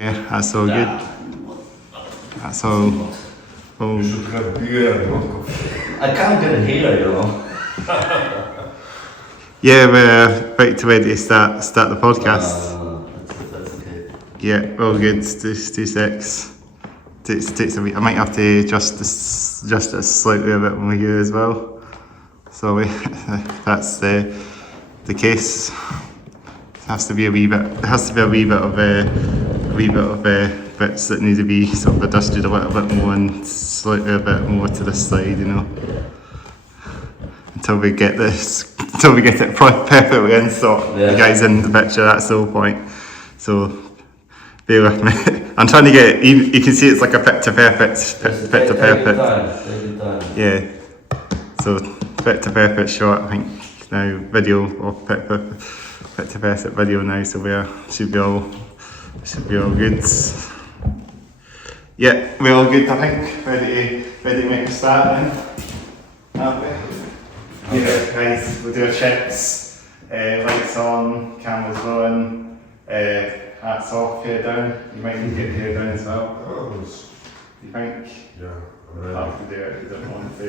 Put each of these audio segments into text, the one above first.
Yeah, that's all good. That's all. You should have beer, no? I can't get here, you know. Yeah, we're about to ready to start the podcast. That's okay. Yeah, all good. Just 2 secs. Takes a wee. I might have to adjust it slightly a bit more here as well. So that's the case. It has to be a wee bit. It has to be a wee bit of bits that need to be sort of adjusted a little bit more and slightly a bit more to this side, you know. Until we get it perfectly in stock. Yeah. The guys in the picture. That's the whole point. So bear with me. I'm trying to get. You can see it's like a picture perfect. Picture perfect. Take your time. Yeah. So picture perfect shot. I think now video or picture perfect video now. So we should be all good. Yeah, we're all good. I think ready to make a start then. Aren't we? Yeah, guys, we'll do our checks. Lights on, cameras rolling, hats off, hair down. You might need to get hair down as well. You think? Yeah, I'll have to do it if you don't want to.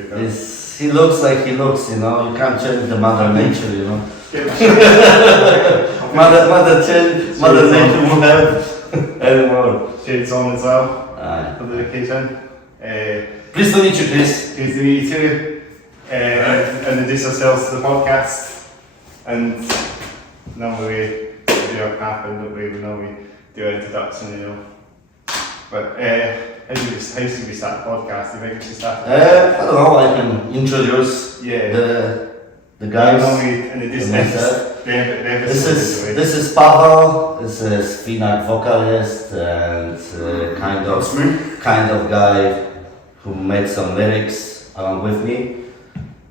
He looks like he looks, you know. You can't change the mother nature, you know. Mother nature won't have anymore. Shades on as well Aye. for the occasion. Pleased to meet you, Chris. Pleased to meet you too. Introduce ourselves to the podcast. And normally we do our cap and we normally do an introduction, you know. But how should we start the podcast? Do you think we should start? I don't know. I can introduce the guys. Normally introduce myself. This is Pavel. This is Feannag vocalist and kind of guy who made some lyrics along with me.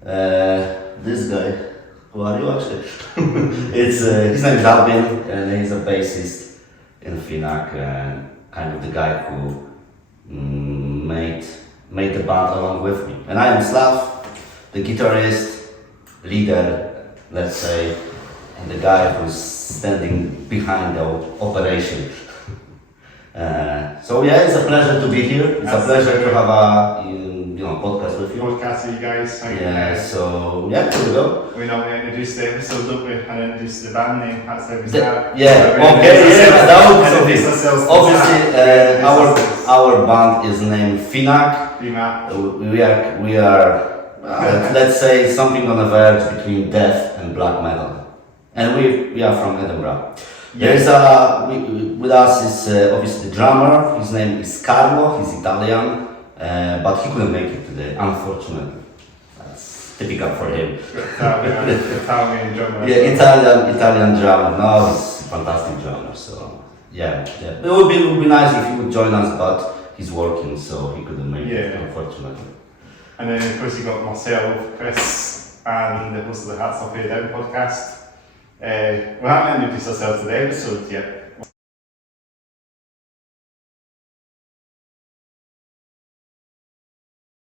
This guy, who are you actually? His name is Albin and he's a bassist in Feannag and kind of the guy who made the band along with me. And I am Slav, the guitarist, leader, let's say, and the guy who's standing behind the operation. So yeah, it's a pleasure to be here. It's a pleasure to have a podcast with you. Podcast with you guys. Yeah, so yeah, here we go. We normally introduce the episode, don't we? And introduce the band name. That's how we start. Obviously, our band is named Feannag. We are let's say something on the verge between death and black metal. And we are from Edinburgh. There's with us is obviously the drummer. His name is Carlo. He's Italian, but he couldn't make it today, unfortunately. That's typical for him. Italian drummer. Yeah, Italian drummer. No, he's a fantastic drummer. So yeah. It would be nice if he would join us, but he's working, so he couldn't make it, unfortunately. And then of course you got myself, Chris, and the host of the Hats Off Hair Down podcast. We haven't introduced ourselves to the episode yet.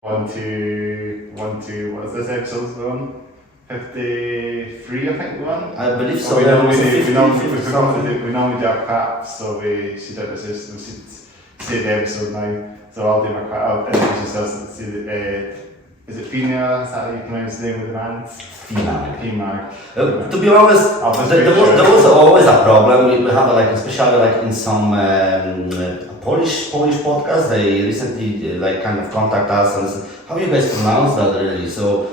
One, two, what is this episode on? 53, I think we're on. I believe so. We normally do our clap, so we should say the episode now. So I'll do my clap. I'll introduce ourselves to is it Feannag? Is that how you pronounce the name of the band? Feannag. To be honest, there was always a problem. We have especially in some Polish podcast. They recently kind of contact us and said, "How do you guys pronounce that really?" So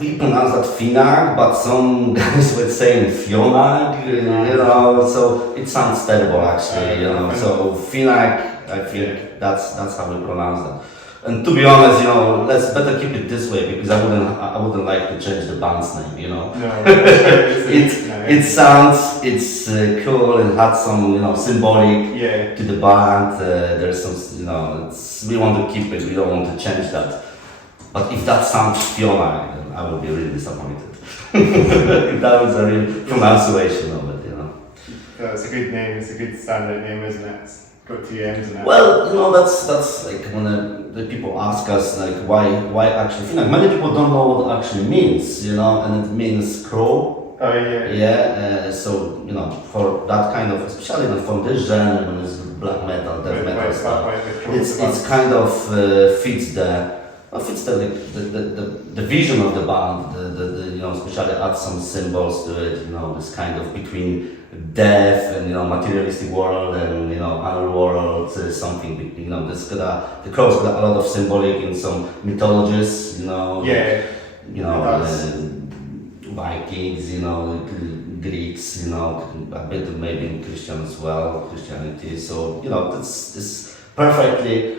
we pronounce that Feannag, but some guys were saying Feannag, you know. So it sounds terrible actually, you know. So Feannag, I think that's how we pronounce that. And to be honest, you know, let's better keep it this way because I wouldn't like to change the band's name, you know. No, it sounds cool. It had some symbolic to the band. There's some we want to keep it. We don't want to change that. But if that sounds Feannag, then I will be really disappointed. If that was a real pronunciation of it, you know. It's a good name. It's a good standard name, isn't it? It's got 2 M's in it. Well, that's like when the people ask us why actually Feannag. Many people don't know what it actually means, you know, and it means crow. Oh yeah. Yeah. So for that kind of, especially from this genre, when it's black metal, death With metal white stuff. with It's kind of fits the vision of the band. You know, especially add some symbols to it. You know, this kind of between death and, you know, materialistic world and, you know, other world, something. You know, the cross got a lot of symbolic in some mythologies. You know. Yeah. You know, Vikings, you know, Greeks, you know, a bit maybe in Christian as well, Christianity. So, you know, this perfectly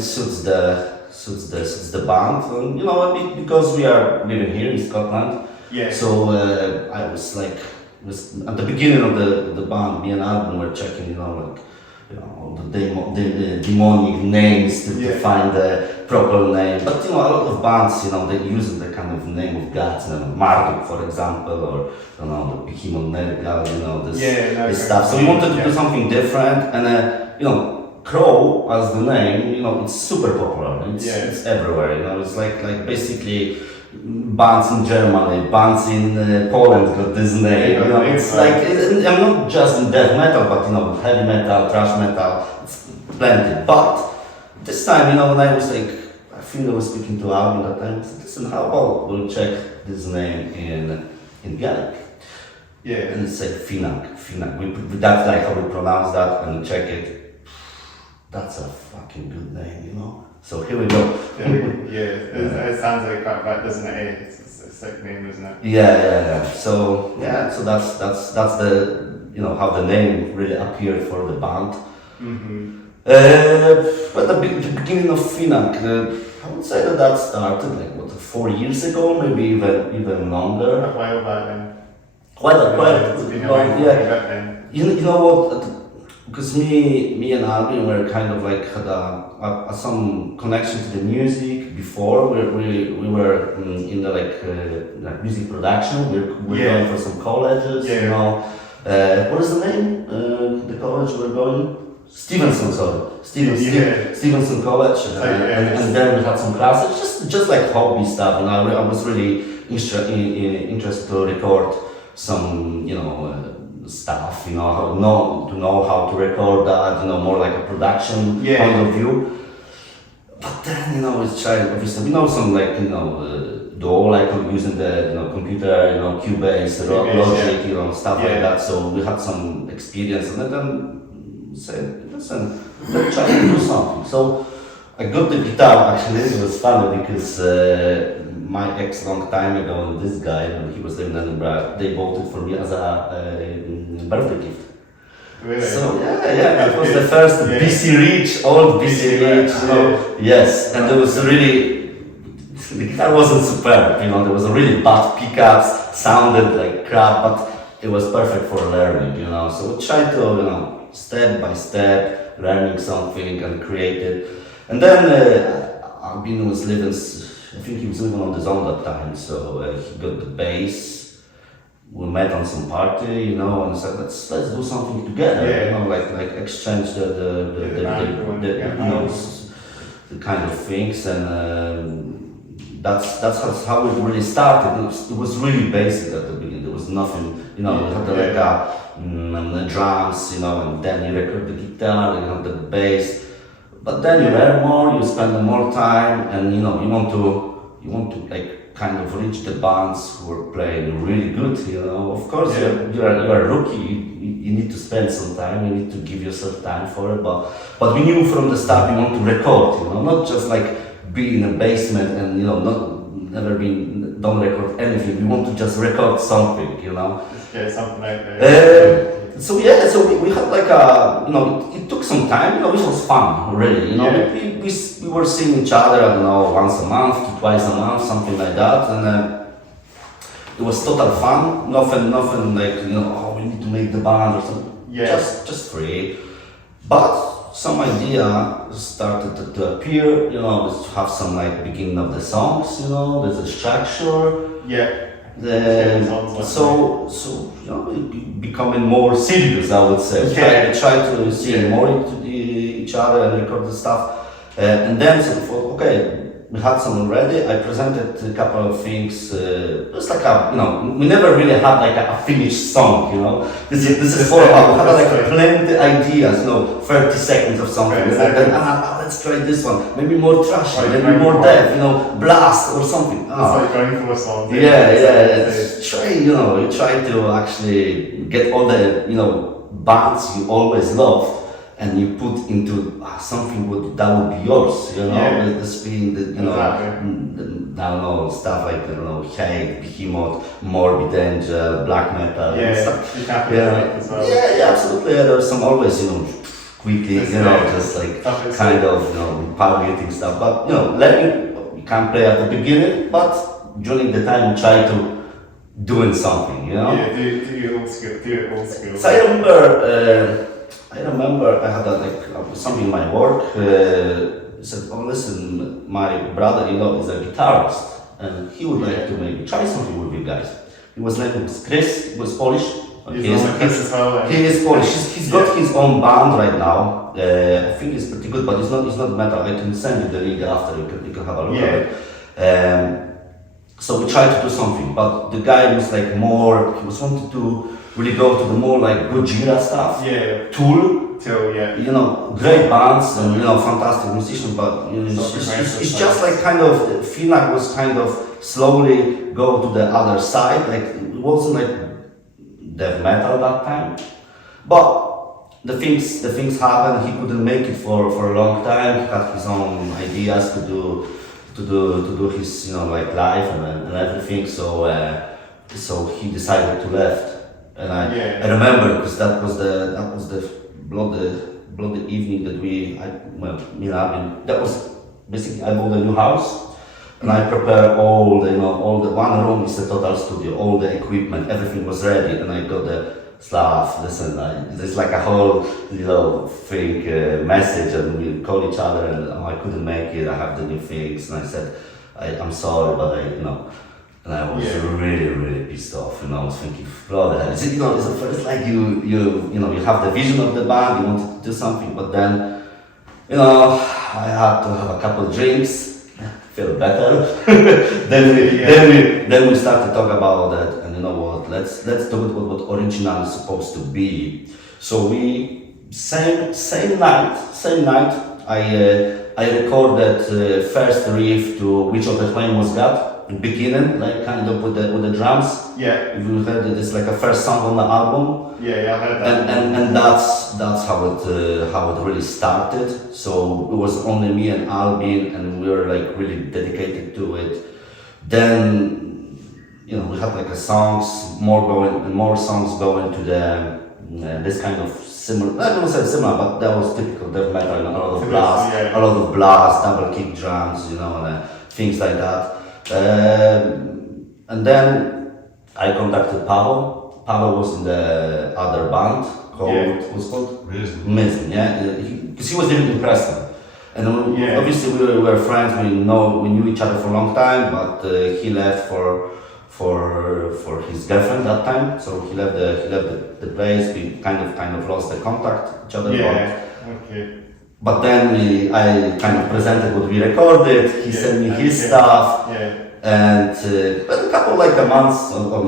suits the band. And, you know, because we are living here in Scotland. Yeah. So I was like, at the beginning of the band, me and Alvin were checking, you know, the demonic names to find the proper name. But, you know, a lot of bands, you know, they use the kind of name of gods, you know, Marduk, for example, or, you know, the Behemoth Nergal, you know, this stuff. So we wanted to do something different, and, you know, Crow as the name, you know, it's super popular. It's everywhere, you know. It's like basically bands in Germany, bands in Poland got this name. You know, it's like, I'm not just in death metal, but, you know, heavy metal, thrash metal, it's plenty. But this time, you know, when I was like, I think I was speaking to Alvin that time, I said, listen, how about we'll check this name in Gaelic? Yeah. And it said Feannag. That's like how we pronounce that, and check it. That's a fucking good name, you know. So here we go. It sounds like that, doesn't it? It's a sick name, isn't it? Yeah. So that's the, you know, how the name really appeared for the band. Mm-hmm. But the beginning of Feannag, I would say that started like 4 years ago, maybe even longer. A while back then. Quite It's been a while back then. You know what? Because me and Alvin were kind of like had some connection to the music before. We were in the like music production. We're going for some colleges. You know, what is the name? The college we're going? Stevenson College, and then we had some classes, just like hobby stuff. And I was really interested to record some, you know, stuff, you know, to know how to record that, you know, more like a production point of view. But then, you know, it's trying, obviously, we know some, like, you know, DAW, like using the, you know, computer, you know, Cubase, Logic, you know, stuff like that. So we had some experience, and then said, listen, let's try to do something. So I got the guitar. Actually, it was funny because my ex, long time ago, and this guy, when he was living in Edinburgh, they bought it for me as a birthday gift. Really? So that was the first BC Rich, old BC Rich, you know. Yes, and there was really, the guitar wasn't superb, you know, there was a really bad pickups, sounded like crap, but it was perfect for learning, you know. So we tried to, you know, step by step, learning something and create it. And then Albin was living, I think he was living on his own that time, so he got the bass. We met on some party, you know, and said let's do something together, you know, like exchange the kind of things, and that's how it really started. It was really basic at the beginning. There was nothing, you know. We had the drums, you know, and then you record the guitar, then you have the bass. But then you learn more, you spend more time, and you know, you want to like kind of reach the bands who are playing really good, you know. Of course, you're a rookie, you need to spend some time, you need to give yourself time for it, but we knew from the start we want to record, you know, not just like be in a basement and, you know, don't record anything, we want to just record something, you know. Just get something out there. So we had like you know, it took some time, you know, which was fun, really, you know. We were seeing each other, I don't know, once a month to twice a month, something like that, and it was total fun. Nothing like, you know, oh, we need to make the band or something. Just free. But some idea started to appear, you know, to have some like beginning of the songs, you know, there's a structure. So you know, becoming more serious, I would say. Try to see more into each other and record the stuff. And then so thought, okay, we had some already. I presented a couple of things. It's like a, we never really had like a finished song. This is for about. We had like plenty ideas. 30 seconds of something. Right, exactly. And then, let's try this one. Maybe more trashy, maybe more death. Blast or something. It's like going for a song. Yeah. You try to actually get all the bands you always loved. And you put into something that would be yours, the spin, I don't know, stuff like, Hate, Behemoth, Morbid Angel, Black Metal, yeah, stuff. You can't as well. Yeah, absolutely. There's some always, quickly, just like kind of, power hitting stuff. But, you can't play at the beginning, but during the time you try to doing something, Yeah, do your old school. So I remember I had something in my work. He said, "Oh, listen, my brother-in-law is a guitarist, and he would like to maybe try something with you guys." His name was Chris. He was Polish. He is Polish. He's got his own band right now. I think it's pretty good, but it's not metal. I can send you the link after. You can have a look at it. So we tried to do something, but the guy was like more. He was wanting to really go to the more like Brujeria stuff. Yeah. Tool, yeah. Great bands and fantastic musicians, but it's just like kind of Feannag was kind of slowly go to the other side. Like it wasn't like death metal that time, but the things happened. He couldn't make it for a long time. He had his own ideas to do his like life and everything. So he decided to left. And I remember because that was the bloody evening that that was basically I bought a new house and I prepared all the one room is a total studio, all the equipment, everything was ready, and I got the stuff. Listen, there's like a whole thing message, and we call each other, and I couldn't make it. I have the new things, and I said I'm sorry, but And I was really, really pissed off, I was thinking, bloody hell, it's like you have the vision of the band, you wanted to do something, but then, I had to have a couple of drinks, feel better. then we started to talk about that, and let's do it what original is supposed to be. So same night, I recorded first riff to Which of the Flame Was God. Beginning, like kind of with the drums. Yeah. You heard it, it's like a first song on the album. Yeah, I heard that. And that's how it really started. So it was only me and Albin, and we were like really dedicated to it. Then we had like more songs going to the this kind of similar. I don't say similar, but that was typical death metal. A lot of blast, double kick drums, and things like that. And then I contacted Pavel. Pavel was in the other band called, what's called? Mizn, because he was really impressive. And obviously we were friends, we knew each other for a long time, but he left for his girlfriend that time, so he left the place. We kind of lost the contact each other. But then I kind of presented what we recorded. He sent me his stuff, and but a couple months or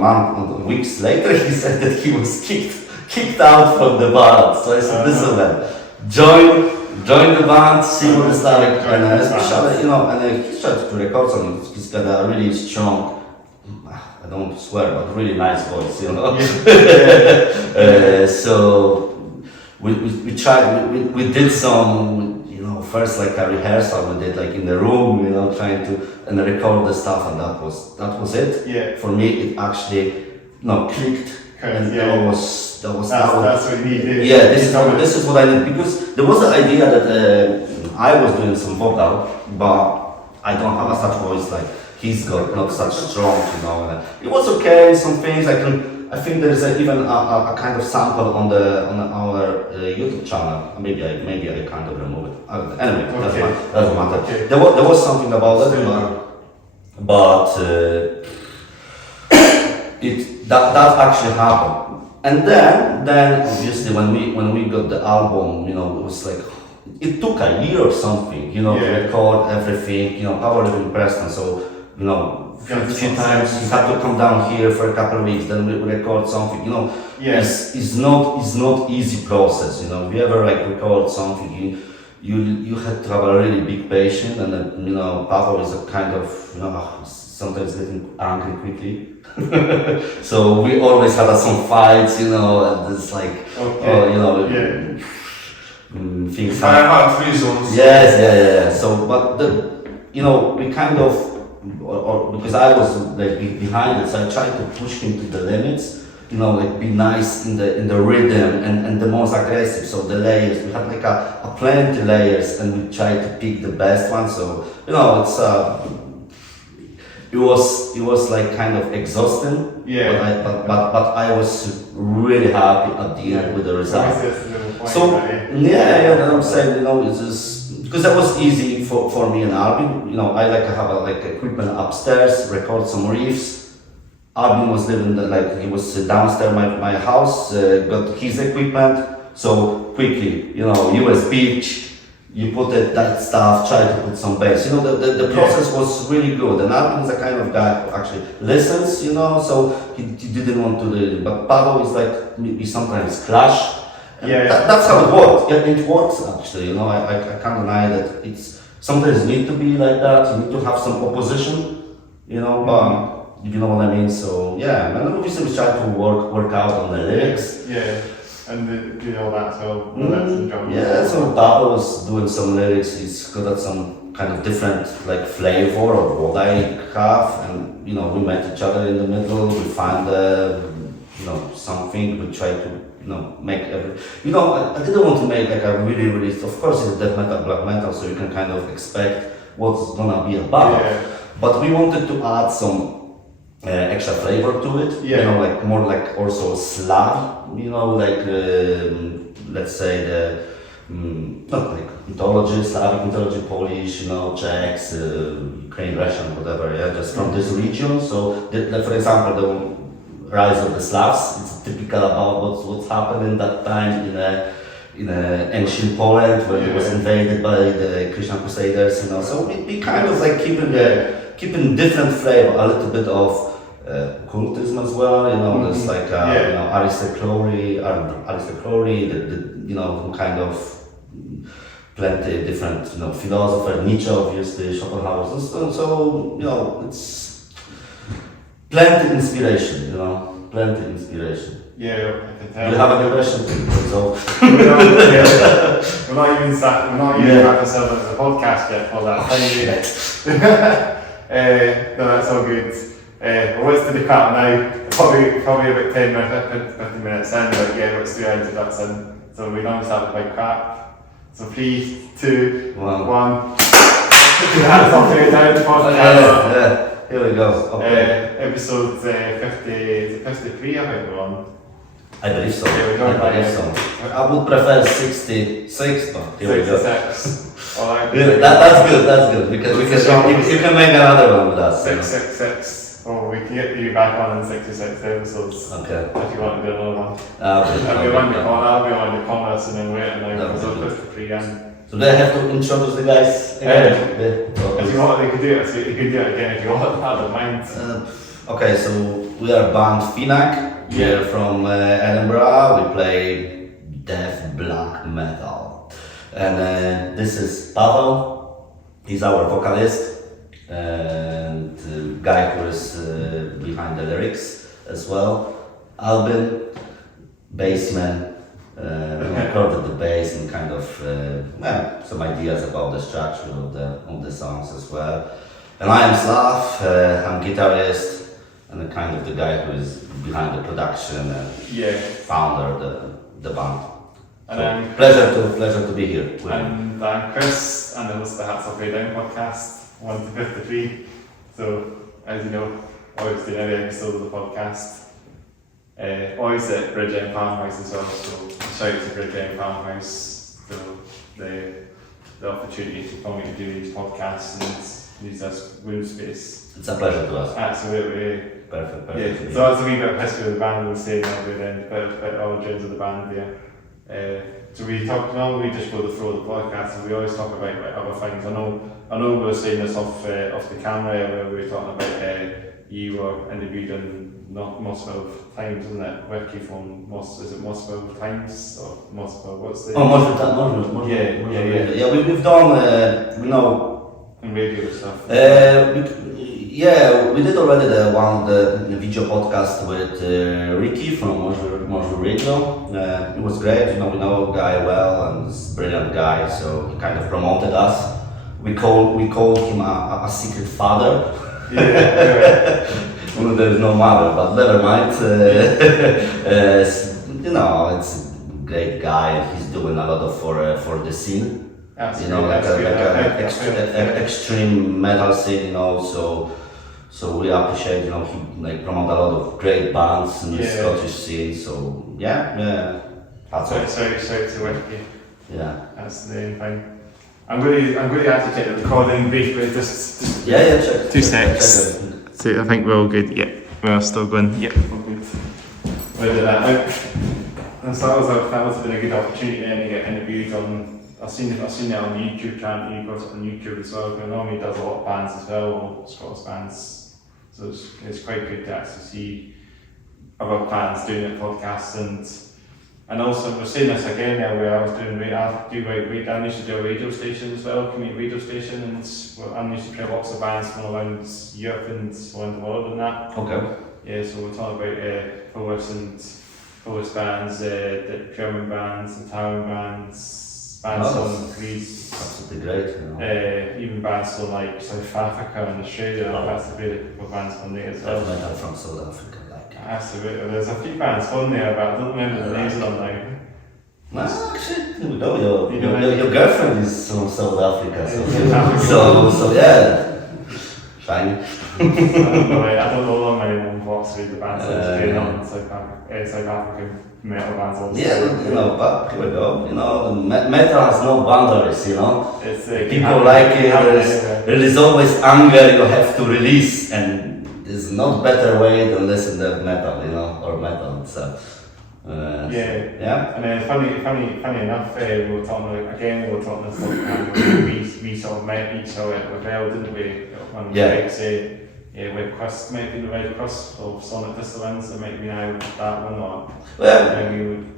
weeks later, he said that he was kicked out from the band. So I said, "Listen, man, join the band, see what it's like." And especially, and he tried to record something. He's got a really strong, I don't want to swear, but really nice voice, So. We tried, we did some, first like a rehearsal, we did like in the room, trying to and record the stuff, and that was it. Yeah. For me, it actually, clicked. And that's what you need. Yeah, this is what I need, because there was the idea that I was doing some vocal, but I don't have a such voice like he's got, not such strong, It was okay, some things I think there is even a kind of sample on our YouTube channel. Maybe I kind of remove it. Anyway, doesn't matter. Okay. There was something about it, but that actually happened. And then obviously when we got the album, it was like, it took a year or something, to record everything. Pavel lived in Preston, so a few times he had to come down here for a couple of weeks, then we record something. It's not easy process. If you ever record something, you had to have a really big patience, and then Pavel is a kind of sometimes getting angry quickly. So we always had some fights, and it's like things I had reasons. Yes. So, but we kind of, or because I was behind it, so I tried to push him to the limits. Be nice in the rhythm and the most aggressive. So the layers, we had a plenty layers, and we tried to pick the best one. So it was like kind of exhausting. Yeah. But I was really happy at the end with the result. So that I'm saying, it's just because that was easy for me and Albin. I to have equipment upstairs, record some riffs. Albin was living he was downstairs my house, got his equipment. So quickly, USB, you put that stuff, try to put some bass. The process was really good. And Albin is a kind of guy who actually listens, so he didn't want to do it. But Pavel is we sometimes clash. That's how it works. It works actually. I can't deny that it's sometimes need to be like that. You need to have some opposition. But you know what I mean. So and then obviously we try to work out on the lyrics. And do all that so. So Pavel was doing some lyrics. He's got some kind of different flavor of what I have, and we met each other in the middle. We find something. We try to make every. I didn't want to make a really. Of course, it's death metal, black metal, so you can kind of expect what's gonna be about. But we wanted to add some extra flavor to it. More also Slav. Let's say the not mythology, Slavic mythology, Polish, Czechs, Ukraine, Russian, whatever. Just from this region. So, for example, the rise of the Slavs. It's typical about what's happened in that time in ancient Poland, when it was invaded by the Christian Crusaders. So we kind of keeping different flavor, a little bit of occultism as well. There's aristocracy, the kind of plenty different philosopher, Nietzsche obviously, Schopenhauer. So it's plenty inspiration. Plenty inspiration. I can tell. You have any question? So we're not even at ourselves as a podcast yet for that. No, that's all good. What's to the cut now? Probably about 10 minutes, 15 minutes in, but let's do our introduction. So we normally start with a crap. So 3, 2, 1. Put your hands up here down the podcast. Here we go. Okay. Episode 53, I think we're on. I believe so. I would prefer 66, but here we go. 66. Alright. That's good because you can make another one with us. 666. Or we can get you back on in 66 episodes. Okay. If you want to do another one. I'll be on the comments and then wait and then episode 53 again. So do I have to introduce the guys again? If you want, you can do it again if you want. I don't mind. Okay, so we are band Feannag. We're from Edinburgh. We play death black metal. And this is Pavel. He's our vocalist and the guy who is behind the lyrics as well. Albin, bassman. Recorded the bass and kind of some ideas about the structure of the songs as well. And I am Slav. I'm guitarist and kind of the guy who is behind the production and founder of the band. And so pleasure to be here. And I'm Chris, and I host the Hats Up Way Down podcast, 1 to 53. So, as you know, always doing every episode of the podcast. Always at Brujeria and Farmhouse as well, so shout out to Brujeria and Farmhouse for the opportunity to come and do these podcasts and use this room space. It's a pleasure to us. Absolutely. Perfect. Yeah. So that's a wee bit of history of the band, we'll say now, but then a bit of origins of the band there. so we talk now. We just go through the podcast, and we always talk about like, other things. I know we were saying this off the camera where we were talking about you were interviewed in not Moscow Times, isn't it? Wiki from is it Moscow Times or Moscow? What's the? Oh, Moscow. Yeah. We've done, And radio stuff. We did already the video podcast with Ricky from Moscow Radio. It was great. We know the guy well, and he's a brilliant guy. So he kind of promoted us. We called him a secret father. Yeah. Well, there's no mother, but never mind. It's a great guy. He's doing a lot for the scene. Extreme metal scene. So we appreciate. He promote a lot of great bands in the Scottish scene. So yeah. That's all. Sorry to Wiki. Yeah. That's the main thing. I'm going to actually take the recording briefly. Just check. 2 seconds. So I think we're all good. Yeah, we're still going. Yeah, we're good. Where did that out? And so that was been a good opportunity then to get interviewed on. I've seen it on the YouTube channel. He got it on YouTube as well. Because normally he does a lot of bands as well, Scottish bands. So it's quite good to actually see other bands doing their podcasts and also we're saying this again now where I was doing I used to do a radio station as well, community radio station, and I used to play lots of bands from around Europe and around the world and that. Okay. Yeah, so we're talking about Polish bands, the German bands, Italian bands from Greece. Absolutely great. Even bands from like South Africa and Australia. That's a really couple of bands from there as well. Metal from South Africa. Absolutely. There's a few bands on there, but I don't remember the names of them now. No, actually, your girlfriend is from South Africa, so yeah, shiny. I don't know them anymore, what's the bands that are on South African metal bands also. Yeah, but here we go, metal has no boundaries, It's, people like it, there is always anger you have to release, and there's no better way than listen to metal, or metal itself. And then funny enough, we were talking this like we sort of met each other at Lavelle, didn't we? When Red Cross might be the Red Cross or Sonic Distillands, it might be now that one or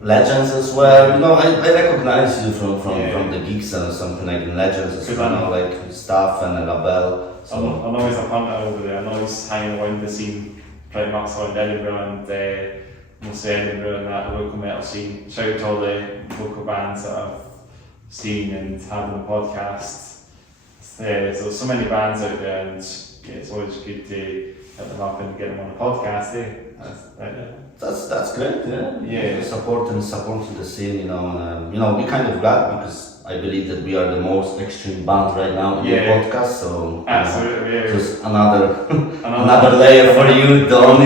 Legends as well. I recognize you from the gigs and something like Legends as well, like stuff and Lavelle. So I know he's a punter over there. I know he's hanging around the scene pretty much around Edinburgh and mostly Edinburgh and that local metal scene. Shout out to all the local bands that I've seen and had on the podcast. So many bands out there, and it's always good to hit them up and get them on the podcast. That's great. Yeah. Supporting the scene. We kind of glad because I believe that we are the most extreme band right now in the podcast, so absolutely, just another layer for you, Don.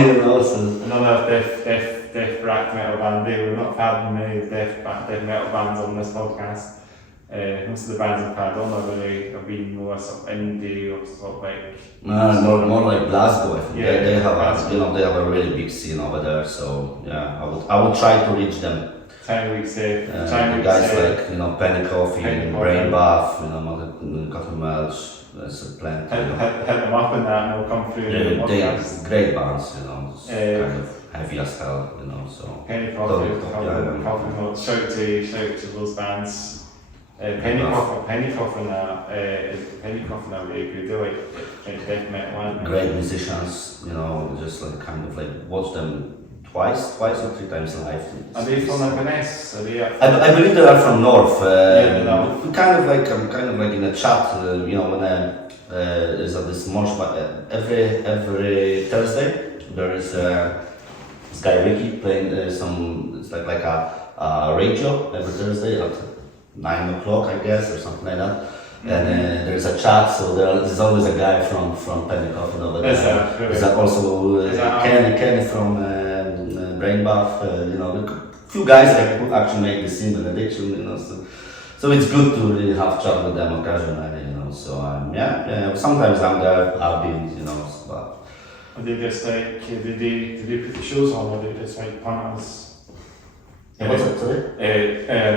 So. Another death black metal band. We've not had many death metal bands on this podcast. Most of the bands I've had on have been more sort of indie or sort of like more like Glasgow. I think they have they have a really big scene over there. So yeah, I would try to reach them. Guys like Penny Coffee, Brain Bath, Cotton Melch. There's plenty. Hit them up and that, and they'll come through. They're great bands, kind of heavy as hell, So Penny Coffee, shout out to those bands. Penny Coffee now really good. They're like death metal. Great musicians, just like kind of like watch them twice or 3 times live. Are they from Inverness? I believe they are from North. I'm kind of like in a chat, when there's this march, every Thursday there is this guy Ricky playing it's like a radio every Thursday at 9 o'clock, I guess, or something like that. And there's a chat, so there's always a guy from Penny Coffin over there. There's also Kenny from Brain Bath, a few guys that could actually make the scene and addiction, so it's good to really have chat with them occasionally, so sometimes I'm there, I've been, but. Are they just like, did they put the shows on, or they just like partners? What's that, sorry?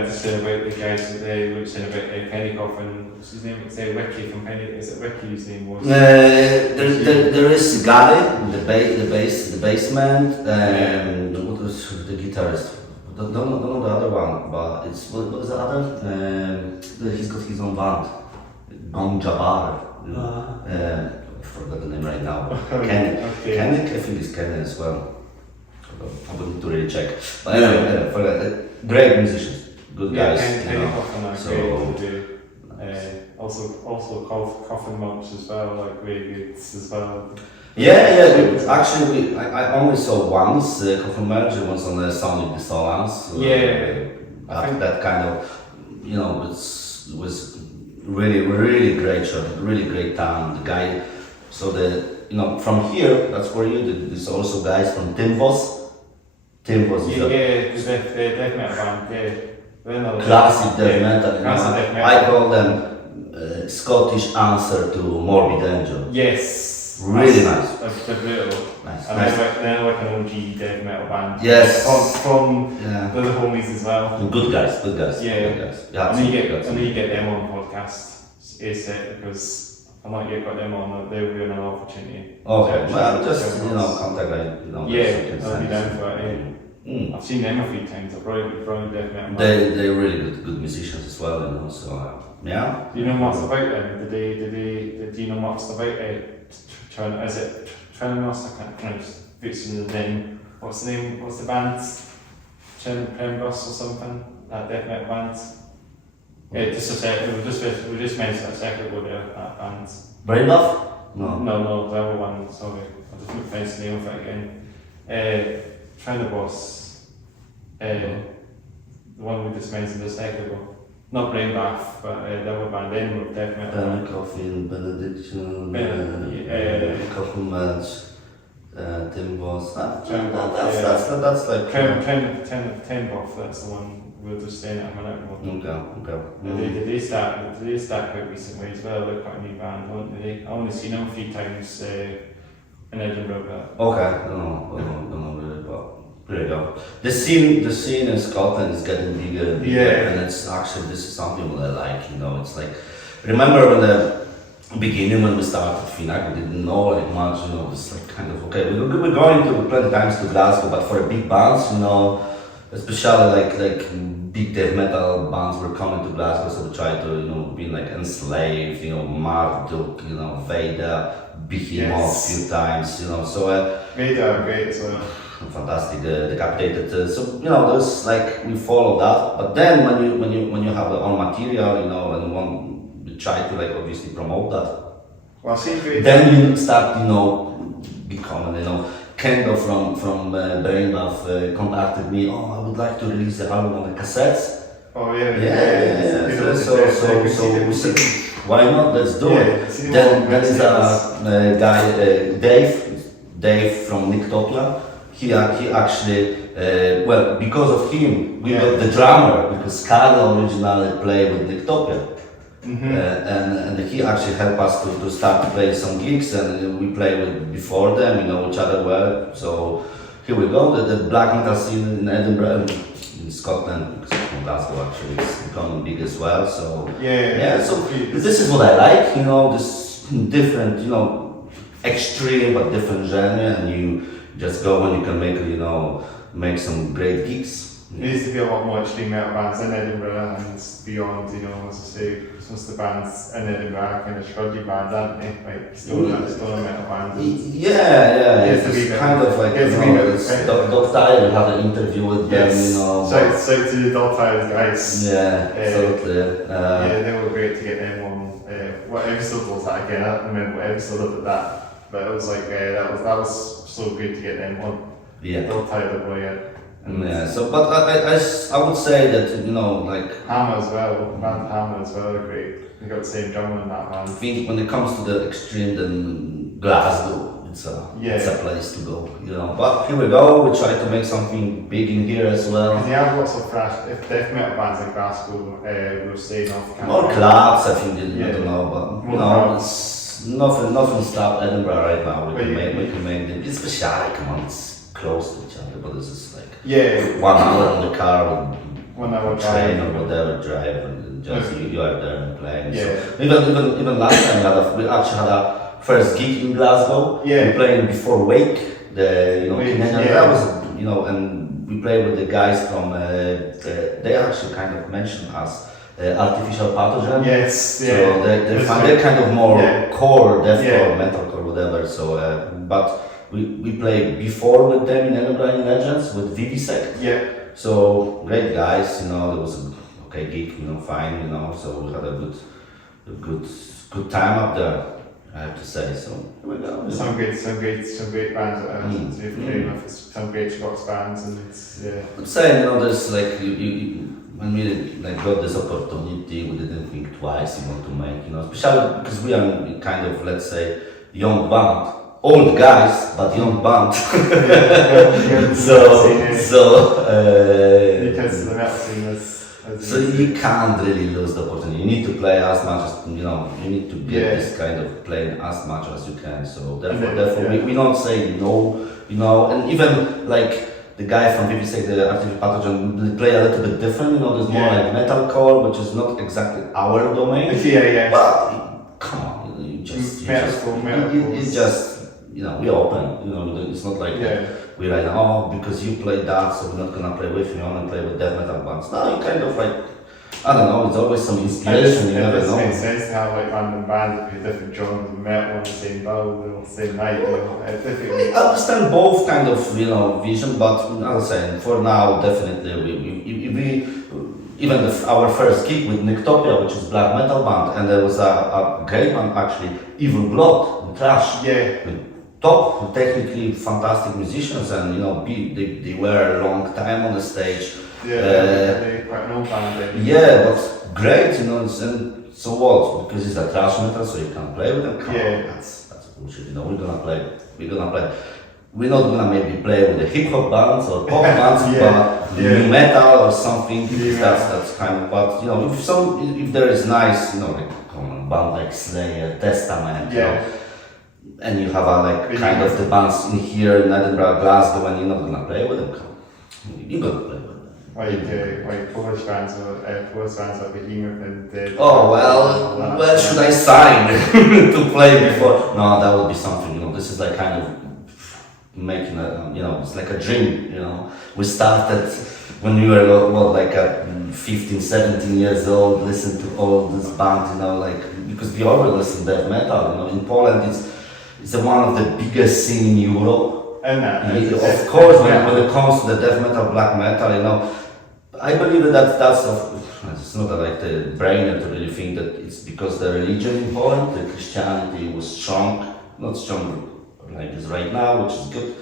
Just saying about the guys that they were saying about Pennycoff and what's his name? Say Ricky from Penny. Is it Ricky his name was? There is Gary, the basement, what was the guitarist? Don't know the other one, but it's what is the other? He's got his own band, Gong Jabbar. I forgot the name right now. Kenny, I think it's Kenny as well. I would need to really check. But anyway, for that, great musicians, good guys. Also coffin monks as well, like really good as well. Actually, I only saw once coffin merge. It was on the Sonic Dissonance. I think that kind of, was really great show, really great time. The guy, from here, that's where there's also guys from Timbos. Because they're death metal band, classic death metal. I call them Scottish answer to Morbid Angel. Yes. Really nice. They're brutal. Nice. They're like an OG death metal band. Yes. From the homies as well. Good guys. Yeah. Good guys. Yeah, and then you get them on the podcast ASAP because I might get them on. They'll be another opportunity. Okay. Well, just contact I'll be down for it. I've seen them a few times. I've probably death metal. They're really good musicians as well, So yeah. Do you know much about them? Do you know much about it? Is it Trenos? I can't pronounce the name. What's the name? What's the band? Trenos or something? That death metal band. Just a second. We just mentioned a second ago there. That band. Brain Buff? No, the other one. Sorry, I just couldn't find the name of it again. Trenos. The one we just mentioned a second ago. Not Brain Bath, but the other band, then with death metal. Coffin, Benediction, Coffin Match, Timbos. That's like. Ten Buff, that's the one we were just saying at a minute ago. Okay. They start quite recently as well. They're quite a new band, haven't they? I've only seen them a few times in Edinburgh. Okay, don't know really, but. There you go. The scene in Scotland is getting bigger and bigger, and it's actually, this is something that I like, it's like, remember when the beginning when we started Feannag, we didn't know like much, it's like kind of, okay, we're going to plenty times to Glasgow, but for big bands, especially like big death metal bands were coming to Glasgow, so we tried to, be like Enslaved, Marduk, Vader, Behemoth a few times, so. Vader are great as well. Fantastic, decapitated. There's like we follow that, but then when you have the own material, and you try to like obviously promote that. Well, then you start, becoming, Kendo from Brain Buff contacted me. Oh, I would like to release the album on the cassettes. Oh yeah. So we said, why not? Let's do it. Then there is a guy, Dave from Nictopia. He actually, because of him, we got the drummer, because Carlo originally played with Nictopia. And he actually helped us to start playing some gigs, and we played with before them, we know each other well. So here we go, the black metal scene in Edinburgh, in Scotland, from Glasgow actually, is becoming big as well. So so this is what I like, this different, extreme but different genre, and you just go when you can make some great gigs. There needs to be a lot more extreme metal bands in Edinburgh and beyond, as I say, since the bands in Edinburgh are kind of shruggy bands, aren't they? Like stoner metal bands. Yeah. It's kind of like, Dog Tire, we had an interview with them, Shout to the Dog Tire guys. Yeah, absolutely. They were great to get them on. What episode was that again? I don't remember what episode of that, but it was like, that was so good to get them on. Yeah. Dog Tire, the boy. But I would say that, like... Hammer as well, band Hammer as well, great. They got the same drummer in that band. I think when it comes to the extreme, then Glasgow, it's a place to go, But here we go, we try to make something big in here as well. Because you have lots of if death metal bands like Glasgow, we're staying off camera. More clubs, I think, I don't know, but, it's nothing stopped Edinburgh right now. We can make it, especially, come on, it's close to each other, but this is like Yeah. 1 hour on the car, 1 hour train drive. or whatever drive, and just you are there and playing. Yeah. So even last time we actually had a first gig in Glasgow. Yeah. We playing before Wake, the Wake, Canadian, yeah. that was and we played with the guys from they actually kind of mentioned us. Artificial pathogen. Yes, So yeah. they're kind of more core, deathcore, Yeah. metalcore, whatever. So, but we played before with them in Edinburgh in Legends with Vivisect. Yeah. So great guys, there was a okay gig, fine, So we had a good time up there, I have to say. So here we go. Some great bands that you've played with, some great rocks bands, and I'm saying, there's like when we like got this opportunity, we didn't think twice, to make, especially because we are kind of, let's say, young band, old guys, but young band. because the metal scene so you can't really lose the opportunity. You need to play as much as you need to get this kind of playing as much as you can. So therefore, we don't say no, and even like. The guy from BBC, the Artificial Pathogen, they play a little bit different. There's more like metalcore, which is not exactly our domain. Yeah. But come on, you just we open. It's not like we're like, because you play that, so we're not gonna play with you. Only play with death metal bands. No, you kind of like, I don't know. It's always some inspiration. You never know. It makes sense to have like random bands with different genres and metal on the same bill, on the same night. I understand both kind of vision, but as I say, for now, definitely we even our first gig with Nyktopia, which is black metal band, and there was a great band actually, Evil Blood in Trash. Yeah. Top, technically fantastic musicians, and they were a long time on the stage. They're quite an old band. Yeah, but great, and so what? Because it's a thrash metal, so you can play with them. Come on, that's bullshit. We're gonna play. We're not gonna maybe play with the hip hop bands or pop bands, but new metal or something. That's kind of. But if there is nice, like band like Slayer, Testament, and you have a kind of the bands in here in Edinburgh, Glasgow, and you're not gonna play with them. You're gonna play with them. Like Polish bands like Behemoth and where should I sign to play before? No, that would be something. This is like kind of making it's like a dream. We started when we were like 15, 17 years old, listen to all this band, because we already listen to death metal. In Poland, it's one of the biggest scene in Europe. And of course, when it comes to the death metal, black metal, I believe that's it's not like the brainer to really think that it's because the religion in Poland, the Christianity was strong, not strong like this right now, which is good,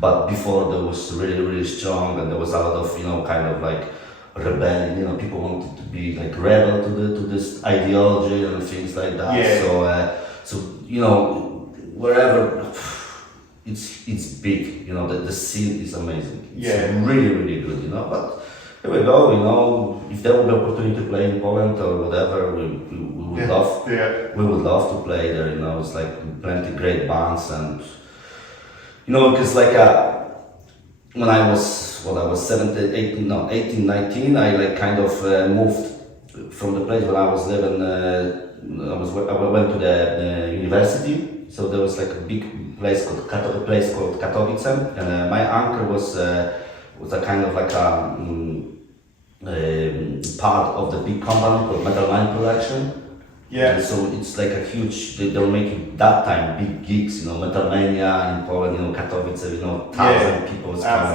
but before there was really, really strong, and there was a lot of kind of like rebellion. People wanted to be like rebel to this ideology and things like that. Yeah. So wherever. It's big, the scene is amazing. It's really, really good, but here we go, if there will be opportunity to play in Poland or whatever, we would love. We would love to play there, it's like plenty great bands, and because like when I was 18, 19, I like kind of moved from the place where I was living. I went to the university. So there was like a big place called Katowice, and my uncle was a kind of like a part of the big company called Metal Mind Production. Yeah. And so it's like a huge. They were making that time big gigs, Metal Mania in Poland, Katowice, 1,000 people was coming.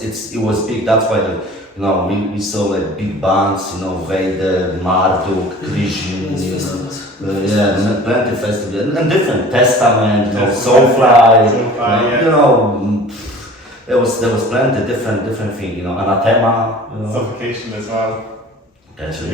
It was big. That's why we saw like big bands, Vader, Marduk, Krishna, plenty of festivals, and different Testament, Soulfly, there was plenty different things, Anathema, Suffocation as well. So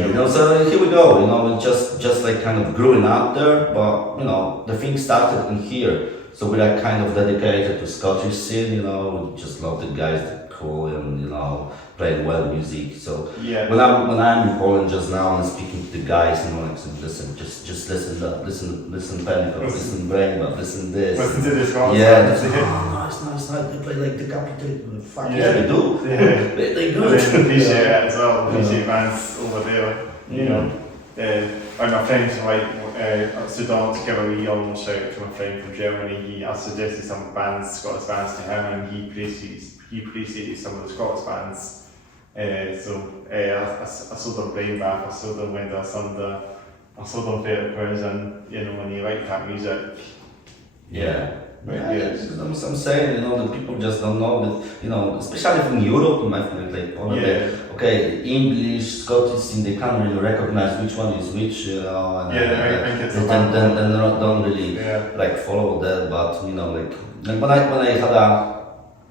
here we go, we just like kind of growing up there, but the thing started in here, so we are kind of dedicated to Scottish scene, we just love the guys that are cool, and playing well music. So Yeah. when I'm in Poland just now and speaking to the guys, you know, like listen, just listen that, listen Panic, listen Brain, but listen this. Listen to this one. Yeah, that's nice. They play like Decapitated. Fuck yeah, they do. Yeah. they And good. then appreciate it as well. Appreciate bands over there. You know, and my friends like stood on to give a wee almost shout to my friend from Germany. I suggested some bands, Scottish bands to him, and he appreciated some of the Scottish bands. I saw them Brain Bath, I saw them Winter Sunder, I saw them Fair Version. You know, when you like that music. Yeah. Yeah. I'm saying, you know, the people just don't know that, you know, especially from Europe, I think, like, okay, English, Scottish, they can't really recognize which one is which, you know, and I think it's then don't really like follow that. But you know, like when I had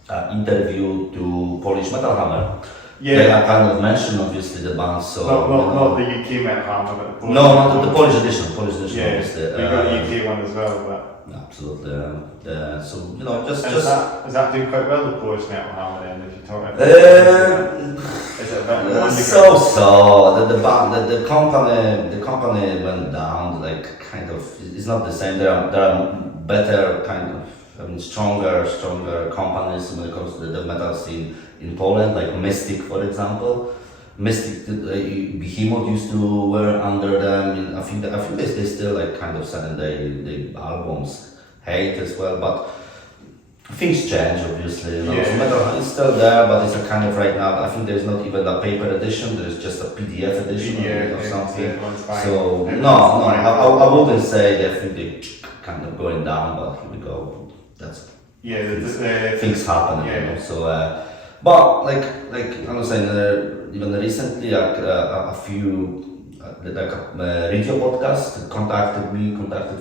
an interview to Polish Metal Hammer, they are kind of mentioned obviously the band. So not the UK Metal Hammer, but the Polish. No, not the Polish edition. Obviously. We got the UK one as well, but. Absolutely. So you know, just is that doing quite well, the Polish Metal Hammer? Then, if you talk about is it a bit so the company went down. Like kind of, it's not the same. There are better kind of, stronger companies when it comes to the metal scene in Poland, like Mystic, for example. Mystic, Behemoth used to wear under them. I think they still like kind of selling their albums, Hate as well, but things change obviously. You know, so metal is still there, but it's a kind of right now. I think there's not even a paper edition. There's just a PDF edition or something. So I wouldn't say definitely kind of going down, but here we go. That's things happen. You know, so. But like I was saying, even recently, like a few radio podcasts contacted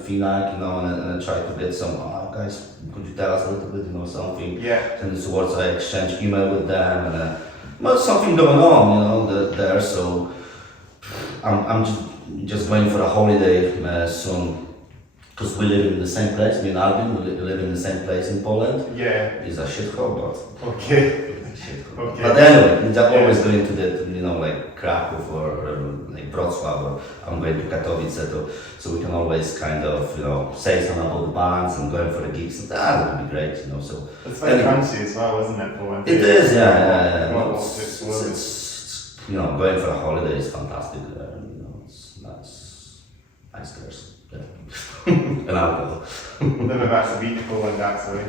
Feannag, you know, and I tried to get some. Guys, could you tell us a little bit, you know, something? Yeah. And towards I exchange email with them, and well, something going on, you know, there. So I'm just going for a holiday soon. Because we live in the same place, me and Albin, we live in the same place in Poland. Yeah. It's a shithole, but... Okay. But anyway, we're always going to that, you know, like Kraków or like Wrocław, or I'm going to Katowice, so we can always kind of, you know, say something about the bands and going for the gigs, and that would be great, you know, so... It's very fancy as well, isn't it, Poland? It is, yeah. Well, it's, you know, going for a holiday is fantastic, you know, it's nice girls. And alcohol. Never back to beat Poland actually.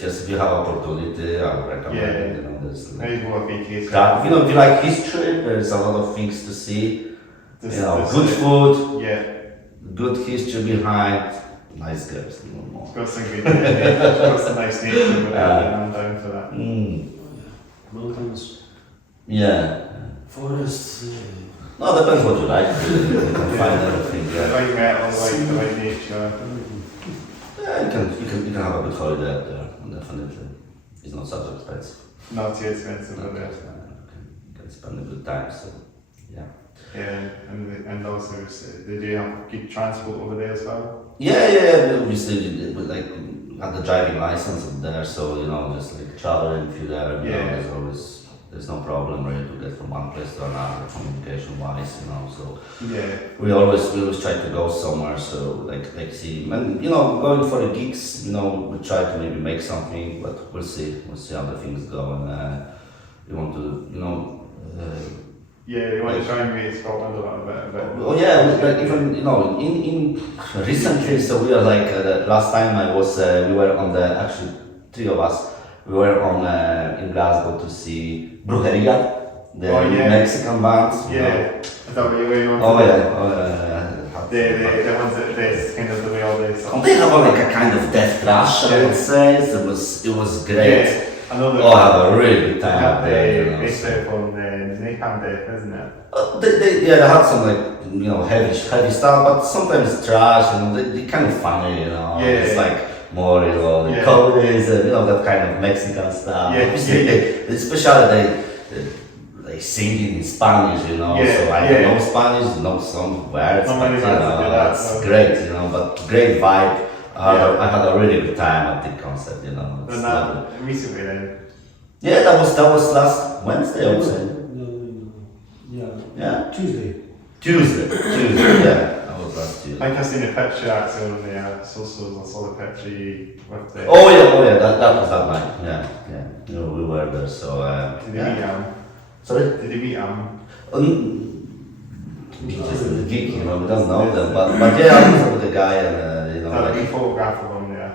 Just if you have opportunity, I would recommend. You know, there's maybe more big history. You know, if you like history, there's a lot of things to see. You know, good food. Good history behind. Nice girls. You know, more. Got some good. Got some nice nature over there. I'm down for that. Mountains. Yeah. Forests. No, depends what you like. You can find everything. Like metal, like nature. Yeah, you can have a good holiday up there. Definitely, it's not such expensive. Not too expensive, but you can spend a good time. So, yeah. Yeah, and also, did you have good transport over there as well? Yeah. Obviously, we like had the driving license up there, so you know, just like traveling through there. You know, there's no problem really to get from one place to another, communication wise, you know. So we always try to go somewhere. So like see, and you know, going for the gigs, you know, we try to maybe make something, but we'll see how the things go. And we want to, you know. You want to try and meet Scotland a little bit. Oh yeah, like even you know, in recently, so we are like the last time we were on actually 3 of us. We were in Glasgow to see Brujeria, the Mexican band. Yeah, I thought you were the ones that they kind of the way all this. They have like a kind of death thrash, I would say. So it was great. I had a really good time up there. They stayed on the Napalm Death, isn't it? They had some like, you know, heavy stuff, but sometimes trash, and they kind of funny, you know. It's like more, you know, the comedies and, you know, that kind of Mexican stuff. Especially they sing in Spanish, you know, so I don't know Spanish, know some words, but you know, that's great, you know, but great vibe. I had a really good time at the concert, you know. Recently then, Yeah, that was last Wednesday, I would say. Yeah. Yeah. Tuesday. Tuesday, yeah. That was last Tuesday. I think I seen a picture actually on the socials. I saw the picture you with the. Oh yeah, that was that night. Yeah. You know, we were there, so. Did you meet him? Sorry? Did you meet him? He's just a geek, you know, we don't know them, but yeah, I was with the guy and, you know, That like, big photograph of him there.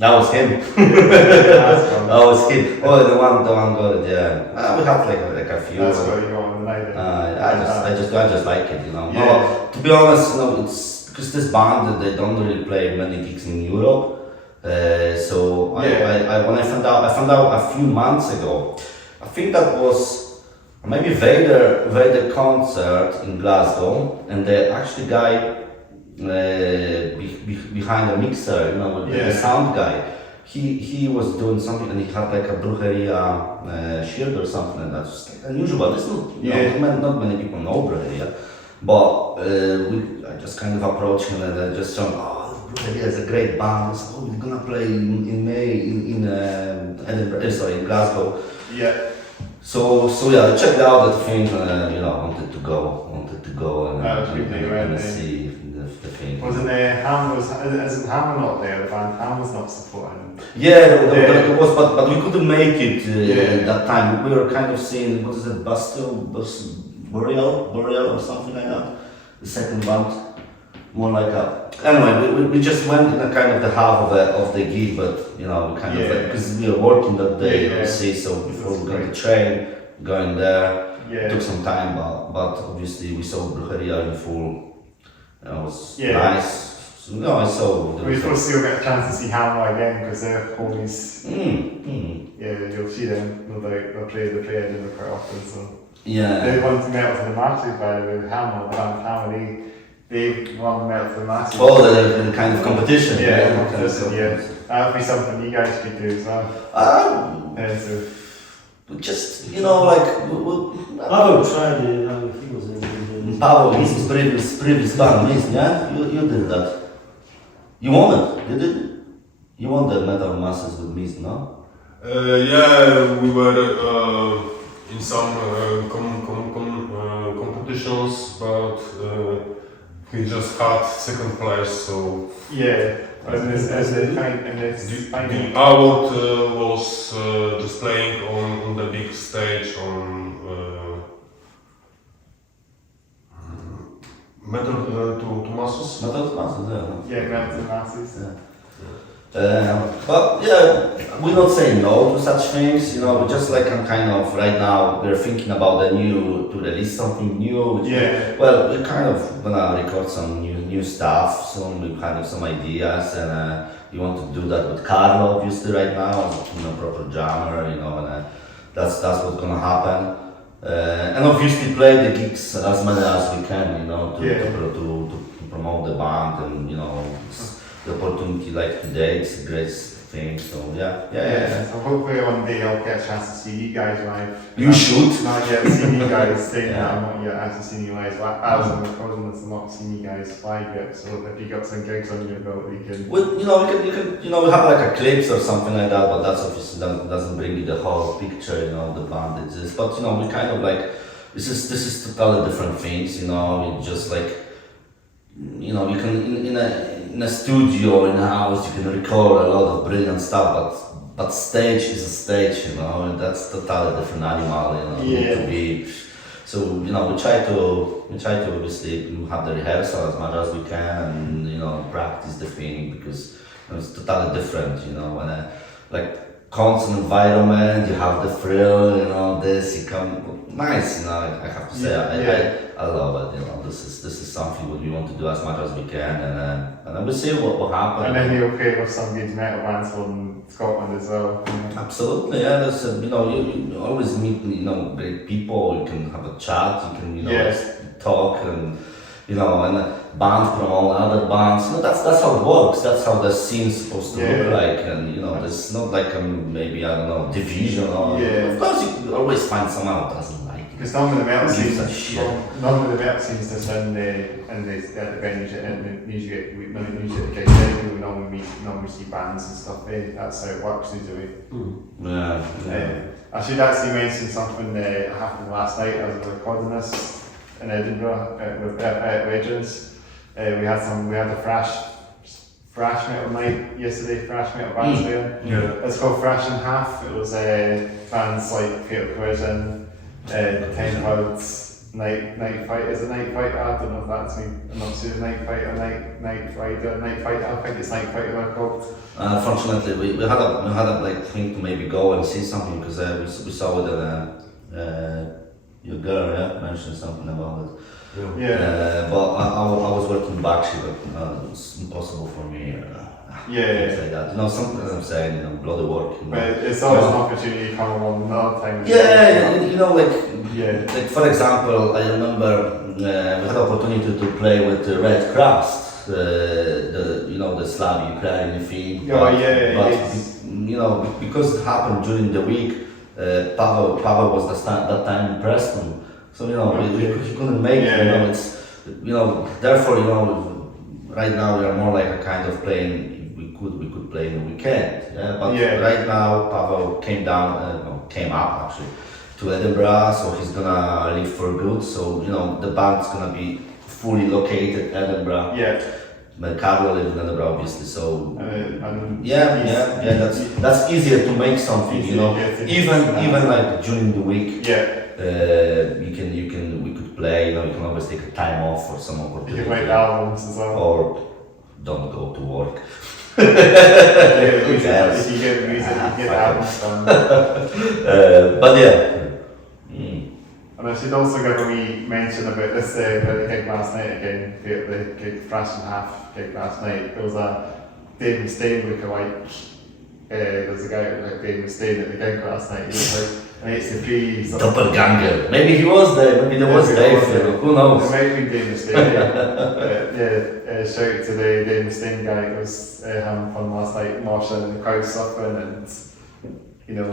that was him. That's gone. That was him. Oh, the one got it, yeah. We had like a few. That's what you got on the night. I just like it, you know. Yeah. No, to be honest, you know, it's because this band they don't really play many gigs in Europe. So when I found out a few months ago. I think that was maybe Vader concert in Glasgow, and the actually guy behind the mixer, you know, the sound guy. He was doing something and he had like a Brujeria shirt or something, and that's just like unusual. It's not, not many people know Brujeria, but I just kind of approached him and I just told him, Brujeria is a great band. So, we're gonna play in May in Edinburgh, in Glasgow. Yeah. So yeah, I checked out that thing and you know, wanted to go and see the thing. Wasn't there Ham? Isn't Ham not there? The band Ham was not supporting. Yeah, it was, but we couldn't make it that time. We were kind of seeing, what is it, Boreal or something like that. The second band, more like a. Anyway, we just went in a kind of the half of the gig, but you know, we kind of like, because we were working that day, you see. So before we got the train, going there, took some time, but obviously we saw Brujeria in full. It was nice. So, no, I saw. We will still get a chance to see Ham again because they're homies. Yeah, you'll see them. They'll play Edinburgh quite often. So they won the medal for the Masters by the way. Ham or the band Ham, they won the medal for the Masters. Oh, the kind of competition. That would be something you guys could do as well. Just like Paweł tried it. He was in. Paweł, his previous band, yeah? You did that. You won it, did it? You won the Metal Masters with Miz, no? Yeah, we were in some competitions, but we just had second place, so. Yeah, and the award was just playing on the big stage on Metal to Masses. Metal Masters, yeah, Metal to Masses. But yeah, we're not saying no to such things, you know, just like I'm kind of right now, we're thinking about to release something new. We're kind of gonna record some new stuff soon, we kind of some ideas, and we want to do that with Carlo, obviously, right now, proper drummer, you know, and that's what's gonna happen. And obviously play the gigs as many as we can, you know, to promote the band, and you know, the opportunity like today, it's a great thing. So So hopefully one day I'll get a chance to see you guys live. You should. Not yet seen you guys saying that I'm not yet actually seen you live. I was on the cousins, I've not seen you guys live yet. So if you got some gigs on your belt, we can. Well, we can, we have like a clips or something like that, but that's obviously doesn't bring you the whole picture, you know, the band exists. But we kind of like this is totally different things, you know. We just like, you can in a studio, in a house, you can record a lot of brilliant stuff, but stage is a stage, you know, and that's totally different animal, you know. To be, so we try to obviously have the rehearsal as much as we can, and practice the thing, because it's totally different, when like constant environment, you have the thrill, this, you come nice, I have to say, I love it, this is something that we want to do as much as we can, and then we'll see what will happen. And then you're okay with some good metal bands from Scotland as well. Absolutely, yeah. That's you always meet great people. You can have a chat. You can talk, and and bands promote other bands. That's how it works. That's how the scene's supposed to look like. And there's not like maybe division or. Of course, you always find someone who doesn't like it. Because none of the metal Gives a scenes, shit. none of the metal scenes just in the at the venues and music we normally see bands and stuff. That's how it works usually. I should actually mention something that happened last night. I was recording this in Edinburgh with Legends. We had a thrash metal night yesterday. Thrash metal bands there. Yeah. It's called Thrash in Half. It was bands like Fatal Collision, 10 Clouds, Night Fight. Is it Night Fighter? I don't know if that's me. I'm not sure. Night Fighter, Night Fighter. I think it's Night Fighter they're called. Unfortunately, we had a like thing to maybe go and see something because we saw with your girl mentioned something about it. Yeah. But I was working back shift, but it's impossible for me. Things like that. Something I'm saying, bloody work. But it's always an opportunity to come along another time. Like for example, I remember we had the opportunity to play with the Red Crust, the Slav Ukrainian thing. But because it happened during the week, Pavel was that time in Preston, so he couldn't make it. Therefore right now we are more like a kind of playing. We could play in the weekend, right now Pavel came up actually to Edinburgh, so he's gonna leave for good. So the band's gonna be fully located in Edinburgh. Carlo lives in Edinburgh, obviously. So that's easier to make something. Even like during the week. We could play. You can always take a time off for some opportunity. You can make albums as well. Or don't go to work. If you get music, you get albums done. But And I should also give a wee mention about this about the gig last night again, the gig Thrash in Half gig last night. There was a Dave Mustaine lookalike. There's a guy like Dave Mustaine at the gig last night. He was like, and it's the pre Doppelganger. Maybe he was there, maybe there was Dave, who knows? It might have been Dave Mustaine. Shout out to the Dave Mustaine guy who was having fun last night, moshing and the crowd suffering and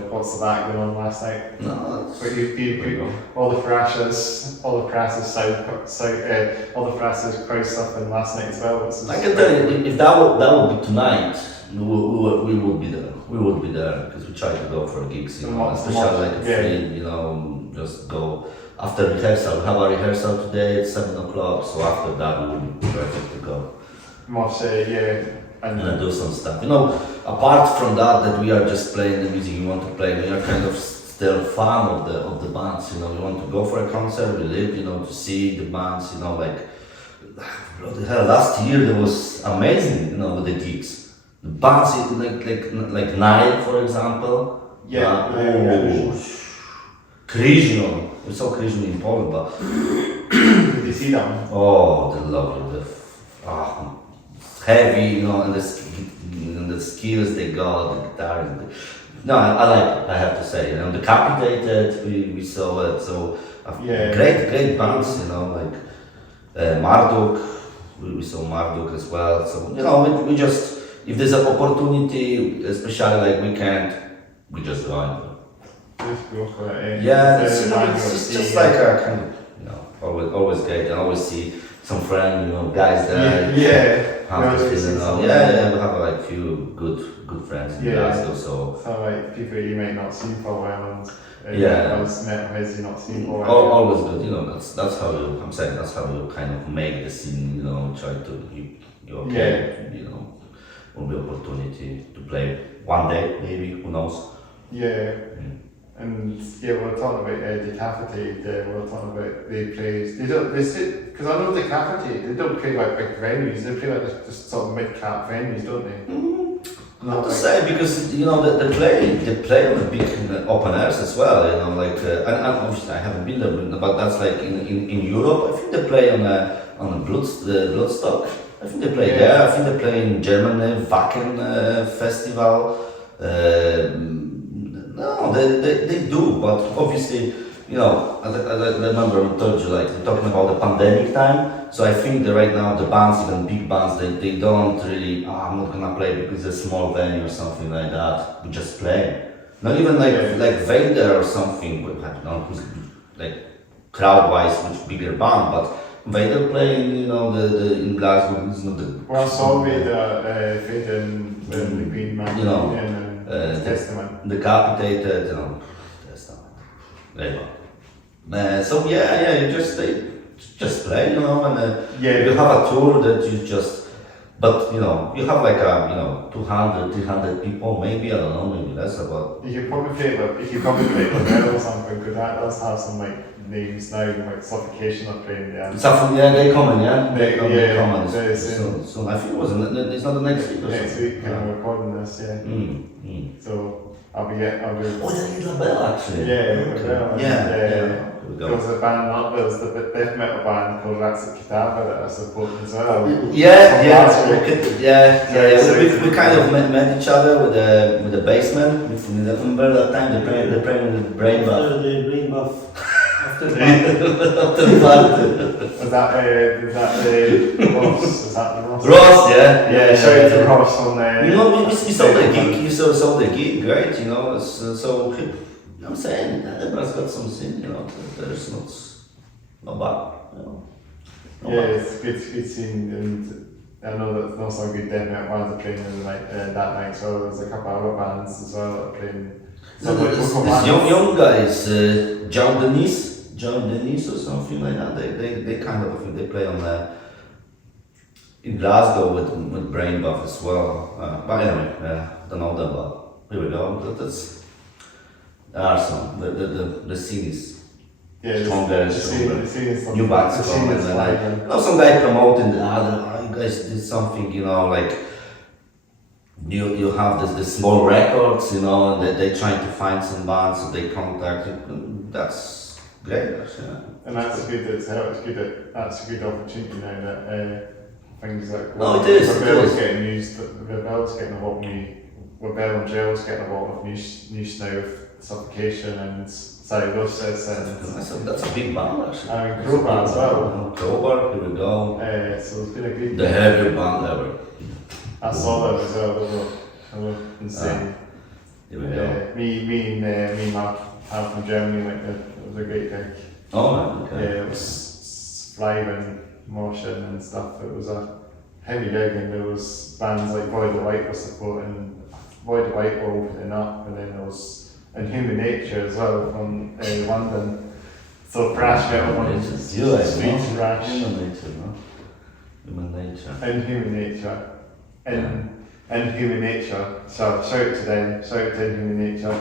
what's of that going on last night. No, But you all the thrashes crowd suffering last night as well. I can tell you, if that would be tonight, we would be there. We would be there because we try to go for gigs, especially like a free, just go after rehearsal. We have a rehearsal today at 7 o'clock, so after that we would be perfect to go. And do some stuff. Apart from that we are just playing the music we want to play, we are kind of still fan of the bands. We want to go for a concert, we live, to see the bands. Bloody hell, last year there was amazing, with the gigs. The bands like Nile, for example. Kryzno. We saw Kryzno in Poland, but did you see them? oh, the lovely, heavy, and the skills they got, the guitar. No, I like it, I have to say. Decapitated, we saw it, so great bands, like Marduk, we saw Marduk as well. So, we just, if there's an opportunity, especially like weekend, we just go and Just go for it. it's just like a kind of, always great. I always see some friends, guys there. We have like few good friends in Glasgow, So like people you might not see for a while, and those metalheads you not seen for a while. Always good, that's how I'm saying, that's how you kind of make the scene, try to, will be opportunity to play one day, maybe, who knows. And we were talking about Decapitated, we were talking about because I know Decapitated, they don't play like big venues, they play like just sort of mid-cap venues, don't they? Not to say, because they play on the big open airs as well, and obviously I haven't been there, but that's like in Europe. I think they play on the Bloodstock. I think they play there. I think they play in Germany, Wacken Festival. No, they do, but obviously, I remember I told you, like, talking about the pandemic time, so I think that right now the bands, even big bands, they don't really, I'm not gonna play because it's a small venue or something like that, we just play. Not even like Vader or something, I don't know, who's like crowd-wise much bigger band, but Vader playing, in Glasgow is not the. Well, I saw Vader in the Green Man, You know, in Testament. Decapitated, Testament. There you go. So you just play, and you have a tour that you just, but you have like 200, 300 people, maybe, I don't know, maybe less, about. You could probably play Lavelle or something, because that does have some names now, like Suffocation are playing there. They coming, They Yeah, coming. very soon. So I think it's not the next week or Next something. week, I'm recording this, yeah. So I'll be. Oh, they need Lavelle actually. Yeah, Yeah. There was a band, there was the death metal band called Rats at Cadaver that I supported as well. We kind of met each other with the basement in Edinburgh that time. They played with the brain bath. After the brain bath. After the After the party. Was that Ross? Was that the Ross? Ross, yeah. Shout out to Ross on there. We saw the gig. You saw the gig, great. So I'm saying Edinburgh's got some scene. There's not bad. Yeah, it's good scene, and I know that there's also good death metal bands are playing that night. So there's a couple of other bands as well that are playing. This young guys, John Denise or something like that. They kind of, I think they play on in Glasgow with Brain Buff as well. But anyway, don't know them, but here we go. There are some. The scene is stronger and stronger. New bands come and some guy promoting the other. You guys did something, like. You have this small records, and they trying to find some bands, so they contact you. That's great, actually. And that's good. That's good. That's a good opportunity now that things like it is. Rebel's getting used. Rebel's getting a lot of Rebel and Jail's getting a lot of news now with Suffocation and Cyrosis and. That's a big band, actually. I mean, Crowbar as well. Crowbar, here we go. So it's been a good. The heavier band ever. I saw that as well. They were insane. Here we go. Me and Mark out from Germany, it was a great gig. Oh, okay. Yeah, it was live and motion and stuff. It was a heavy gig, and there was bands like Void of White were supporting. Void of White were opening up, and then there was Human Nature as well from London. So thrash metal ones, Street thrash. Human Nature, no? Human Nature. And Human Nature. And Human Nature. So shout out to them, shout out to Human Nature.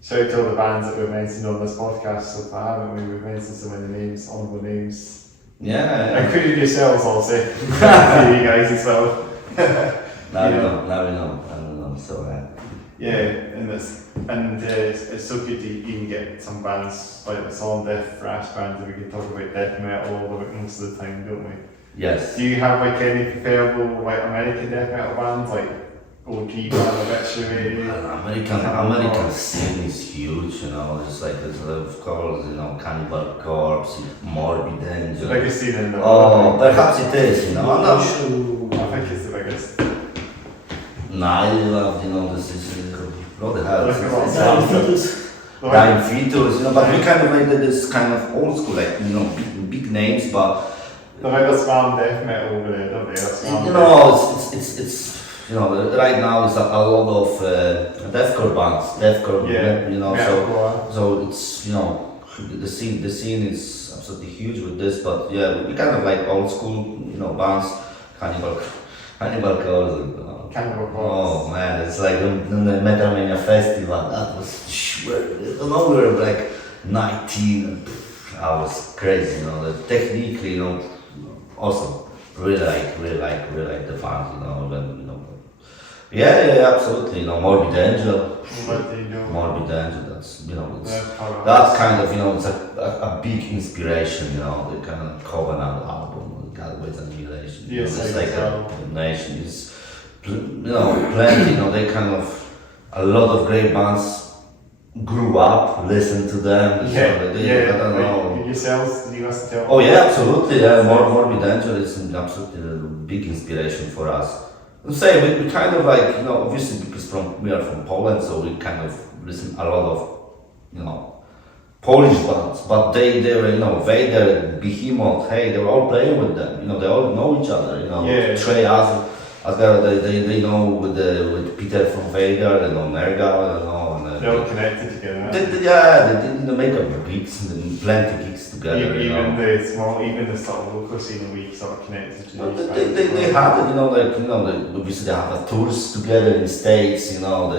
Shout out to all the bands that we've mentioned on this podcast so far, haven't we? We've mentioned so many names, honourable names. Yeah. Including yourselves also. You guys as well. Now we know. So yeah, and it's so good to even get some bands like the Solemn Death thrash bands that we can talk about death metal most of the time, don't we? Yes. Do you have any preferable American death metal bands like OG band, Obituary? American scene is huge, just like there's of course, Cannibal Corpse, Morbid Angel. The biggest scene in the world. Perhaps it is, I'm not sure. I think it's the biggest. I love, this is what the hell. Dying Fetus, but we kind of made this kind of old school, like big names, but. They're like the slam death metal over there, don't they? It's right now it's a lot of deathcore bands, so it's the scene is absolutely huge with this, but we kind of like old school, bands, Cannibal Corpse. Oh man, it's like the Metal Mania Festival. That was we were like 19. I was crazy, technically, awesome. Really like the band, Yeah, absolutely. Morbid Angel. Morbid Angel. That's that's kind of it's a big inspiration. The kind of Covenant album, Galway's Annihilation. It's like a nation. It's plenty. They kind of a lot of great bands grew up, listened to them. I don't know. Yourselves, did you listen to? Oh yeah, absolutely. Morbid Angel is absolutely a big inspiration for us. I'm saying we kind of like obviously because we are from Poland, so we kind of listen a lot of Polish bands, but they were, you know, Vader, Behemoth, hey, they were all playing with them, you know, they all know each other, you know, Yeah. Trey Asgard, they know with Peter from Vader, they know Nergal, you know, and They're all connected together. Aren't they? they make up gigs and plenty gigs together, you know. Even the sort of local scene, we sort of connected to But these they had it, you know, like, you know, obviously they have tours together in the States, you know,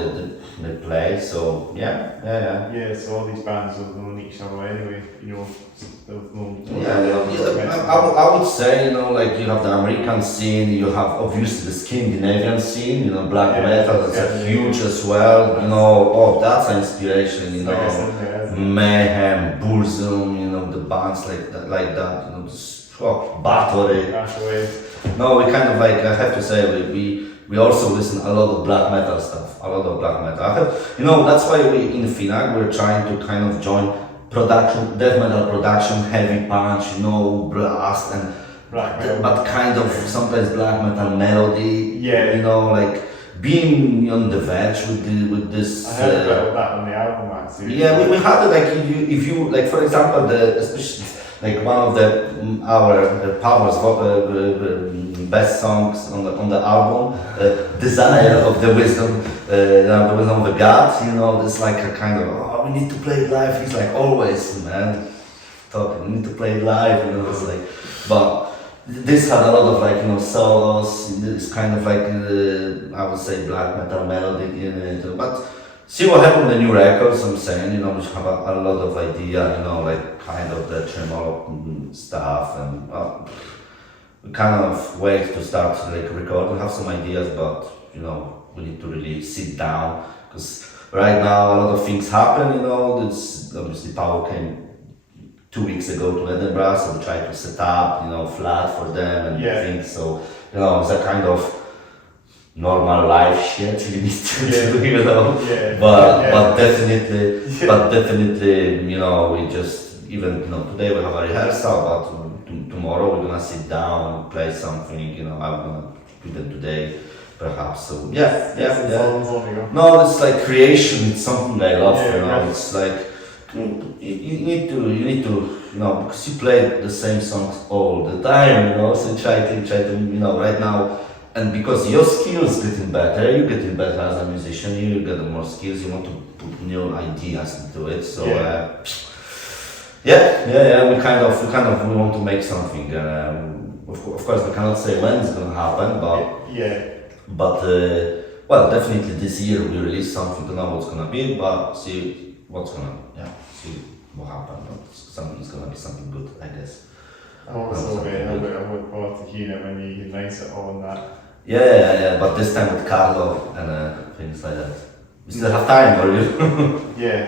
they play, so yeah. Yeah, so all these bands have known each other anyway, you know, they've known. I would say, you know, like you have the American scene, you have obviously the Scandinavian scene, you know, black Yeah, metal, that's yeah. huge as well, you know, oh, that's an inspiration, you Like I know, said, yeah. Mayhem, Burzum, you know, the bands like that, you know, Bathory. Actually, No, we kind of like, I have to say, we also listen a lot of black metal stuff, a lot of black metal. You know, that's why we in Feannag we're trying to kind of join production, death metal production, heavy punch, you know, blast and black metal. but kind of sometimes black metal melody. Yeah. You know, like being on the verge with this. I heard about that on the album actually. Yeah, we had it like if you like, for example, especially like one of our Power's best songs on the album, Desire of the Wisdom, the Wisdom of the God, you know, it's like a kind of, oh, we need to play it live. He's like, always, man, talking, we need to play it live, you know, it's like, but this had a lot of like, you know, solos, it's kind of like, I would say black metal melody in it, but see what happened with the new records, I'm saying, you know, we have a lot of idea, you know, like kind of the tremolo stuff, and we kind of wait to start like recording, have some ideas, but you know, we need to really sit down, because right now a lot of things happen, you know, it's obviously Paul came 2 weeks ago to Edinburgh, so we tried to set up, you know, flat for them and things, so, you know, it's a kind of normal life shit you need to do, you know. But definitely, you know, we just even, you know, today we have a rehearsal, but tomorrow we're gonna sit down and play something, you know. I'm gonna do them today, perhaps. So yeah. No, it's like creation. It's something I love, you know. It's like you need to, you know, because you play the same songs all the time, you know. So try to, you know, right now. And because your skills getting better, you're getting better as a musician, you get more skills, you want to put new ideas into it. So we kind of we want to make something. Of course, we cannot say when it's gonna happen, but well, definitely this year we release something. Don't know what's gonna be, but see what happens. Something's gonna be something good, I guess. I look forward to hearing it when you announce it all and that. Yeah, but this time with Carlo and things like that. We still have time, or you? yeah,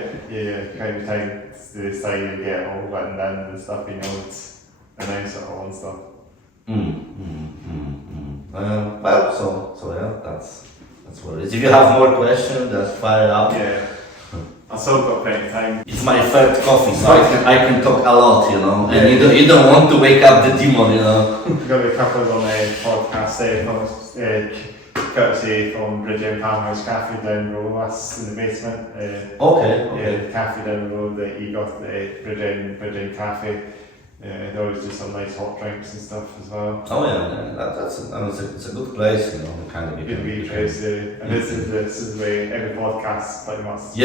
kind of time to decide to get it all written down and stuff, you know, it's announce it all and stuff. Well, so yeah, that's what it is. If you have more questions, just fire it up. Yeah. I've still got plenty of time. It's my third coffee, so I can talk a lot, you know. And you don't want to wake up the demon, you know. We've got a couple on the podcast courtesy from Brujeria Farmhouse Cafe down the road, that's in the basement. Okay. The cafe down the road that you got the Brujeria Cafe. They always do some nice hot drinks and stuff as well. Oh yeah, it's a good place, you know. Kind of Good place, and this is where every podcast pretty much. I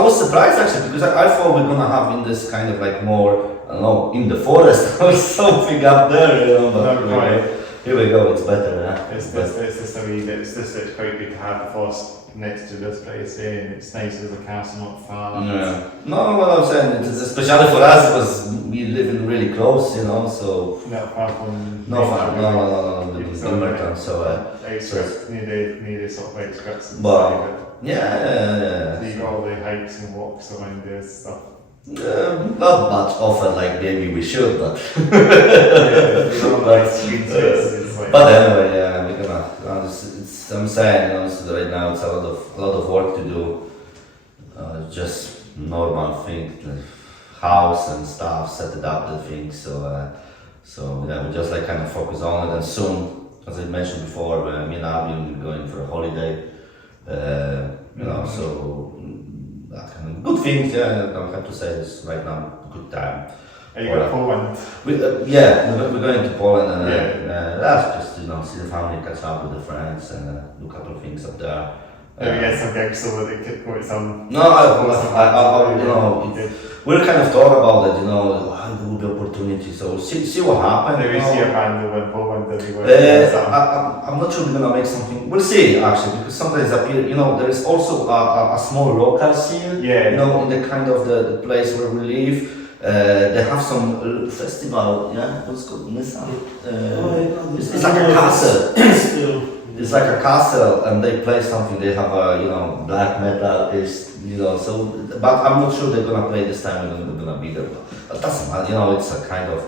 was surprised actually, because I thought we're gonna have in this kind of like more, I don't know, in the forest or something up there, you know. But here we go, it's better, yeah. It's just quite good to have the forest next to this place, and it's nice as a castle, not far. Yeah. No, what I'm saying, it's especially for us because we live in really close, you know, so. Not far from. No, Edinburgh, so. Outskirts, near the sort of outskirts. But yeah. So you got all the hikes and walks around there and stuff. Not much often like maybe we should, but. But anyway, yeah, we're gonna. I'm saying, you know, right now it's a lot of work to do. Just normal thing, like house and stuff, set it up, the things. So yeah, we just like kind of focus on it, and soon, as I mentioned before, me and Abby will be going for a holiday. You know, so that kind of good things. Yeah, I don't have to say this right now. Good time. Are you going to Poland? We're going to Poland and Yeah. that's just see the family, catch up with the friends, and do a couple of things up there. Maybe get some gigs so that they could go to some. No, we'll kind of talk about it. There will be opportunity. So see what happens. Maybe see a band over in Poland that we I'm not sure we're gonna make something. We'll see actually, because sometimes appear. There is also a small local scene. Yeah. In the kind of the place where we live. They have some festival. Yeah, what's called Nissan. It's like a castle. It's like a castle, and they play something. They have a black metal So, but I'm not sure they're gonna play this time. We're gonna be there. But doesn't matter. It's a kind of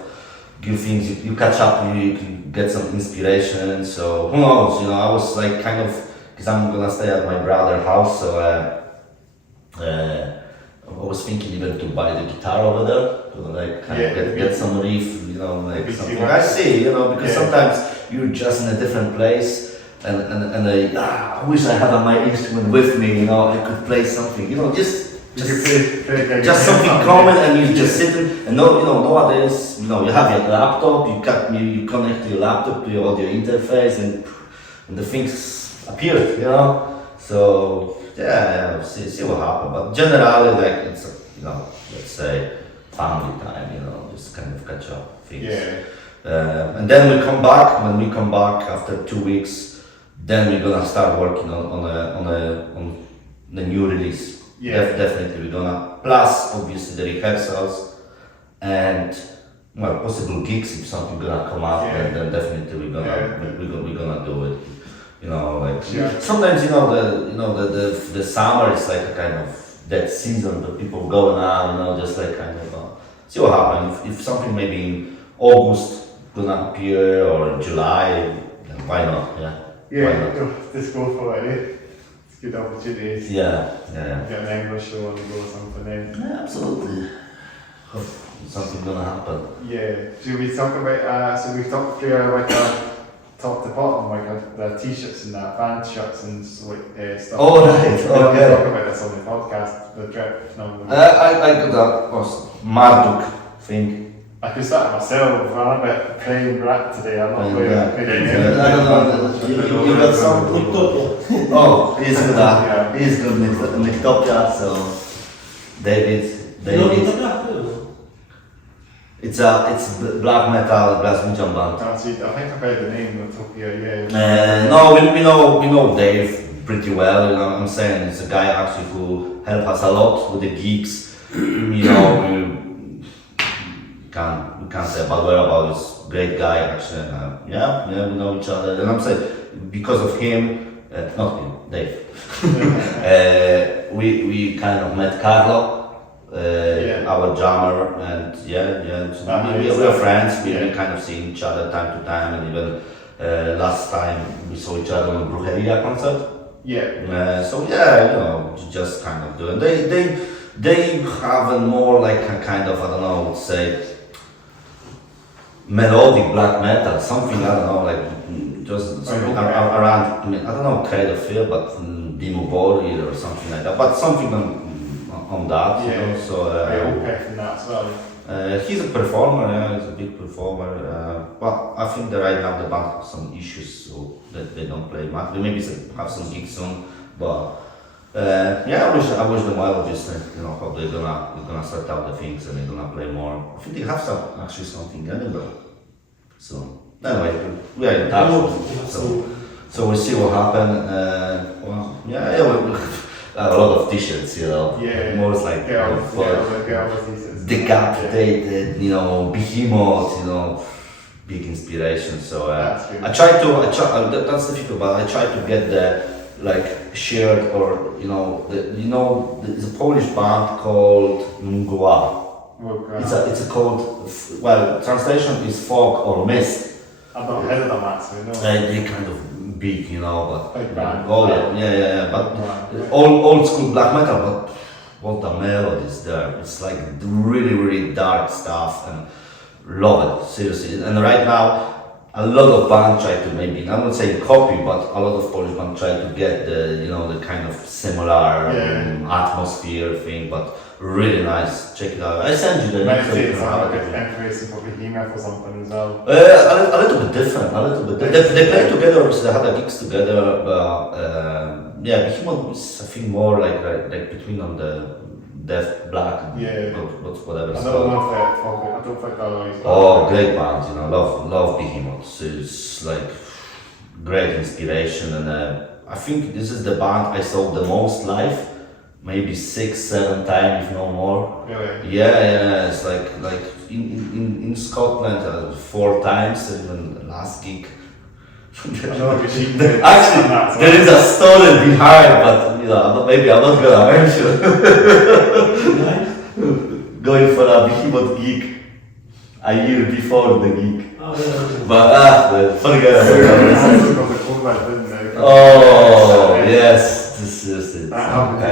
good things. You catch up. You can get some inspiration. So who knows? I was like kind of because I'm gonna stay at my brother's house. So I was thinking even to buy the guitar over there to get some riff. Something I see. Because sometimes you're just in a different place. And I wish I had my instrument with me, I could play something, just something common, and you just sit and nowadays, you have your laptop, you connect your laptop to your audio interface, and the things appear, So see what happens. But generally, it's let's say family time, just kind of catch up things. Yeah. And then we come back. When we come back after 2 weeks. Then we're gonna start working on the new release. Yeah. Definitely we're gonna plus obviously the rehearsals and possible gigs if something gonna come up. Yeah. Then definitely we're gonna do it. Sometimes the summer is like a kind of dead season, but people going out. Just like kind of see what happens. If something maybe in August gonna appear or in July, then why not? Yeah, just go for it. It's good opportunities. Yeah. Get an English show and go something then. Yeah, absolutely. Hope something gonna happen. Yeah. Should we talk about? So we talked through top to bottom, the t-shirts and that, band shirts and stuff. Oh right. We Okay. talk about this on the podcast. The trip. I got that Marduk thing. I could start it myself. I'm a bit playing rat today. I'm not playing. I don't know. You got some. Oh, he's good. He's good. Nictopia. So David. It's black metal Glaswegian band. I think I've heard the name Utopia. Yeah. No, we know Dave pretty well. I'm saying it's a guy actually who helped us a lot with the gigs. We can't say about whereabouts. Great guy actually. We know each other. And I'm saying because of him, not him, Dave. We kind of met Carlo, our drummer, and we are friends. We kind of see each other time to time, and even last time we saw each other on the Brujeria concert. Yeah. Just kind of do it. They have a more like a kind of, I don't know, let's say, melodic black metal, something, I don't know, like just something around, I don't know, kind of feel, but Dimo Bori or something like that, but something on that, so. from that as well. He's a performer, he's a big performer, but I think that right now the band has some issues, so that they don't play much. They maybe have some gigs soon, but I wish them well. Obviously, how they're gonna sort out the things and they're gonna play more. I think they have actually something in Edinburgh. So anyway, we are in touch. So we'll see what happens. A lot of t-shirts, more like decapitated, behemoth, big inspiration. So I try. That's difficult, but I try to get the shirt or there's a Polish band called Mgła. It's a called, translation is fog or mist. I've not heard of them actually. They kind of big, but big band. But old school black metal. But what the melodies there! It's like really dark stuff and love it seriously. And right now a lot of bands try to maybe, I'm not saying copy, but a lot of Polish bands try to get the, you know, the kind of similar atmosphere thing, but really nice. Check it out. I sent you the link. Maybe it's like a bit influence for Behemoth or something as well. A little bit different, a little bit. They play together, so they had the gigs together, but yeah, Behemoth is, I think, more like between on the Death Black, but whatever. I don't know if I don't think that always. Oh, great band, you know, love Behemoth. It's like great inspiration, and I think this is the band I saw the most live, maybe 6-7 times, if no more. Really? Yeah, it's like in Scotland 4 times, even the last gig. Actually, there is a story behind, but you know, maybe I'm not gonna mention. Going for a Behemoth gig a year before the gig. Oh, yeah. But forget about it. Oh, yes, this is it. That happened to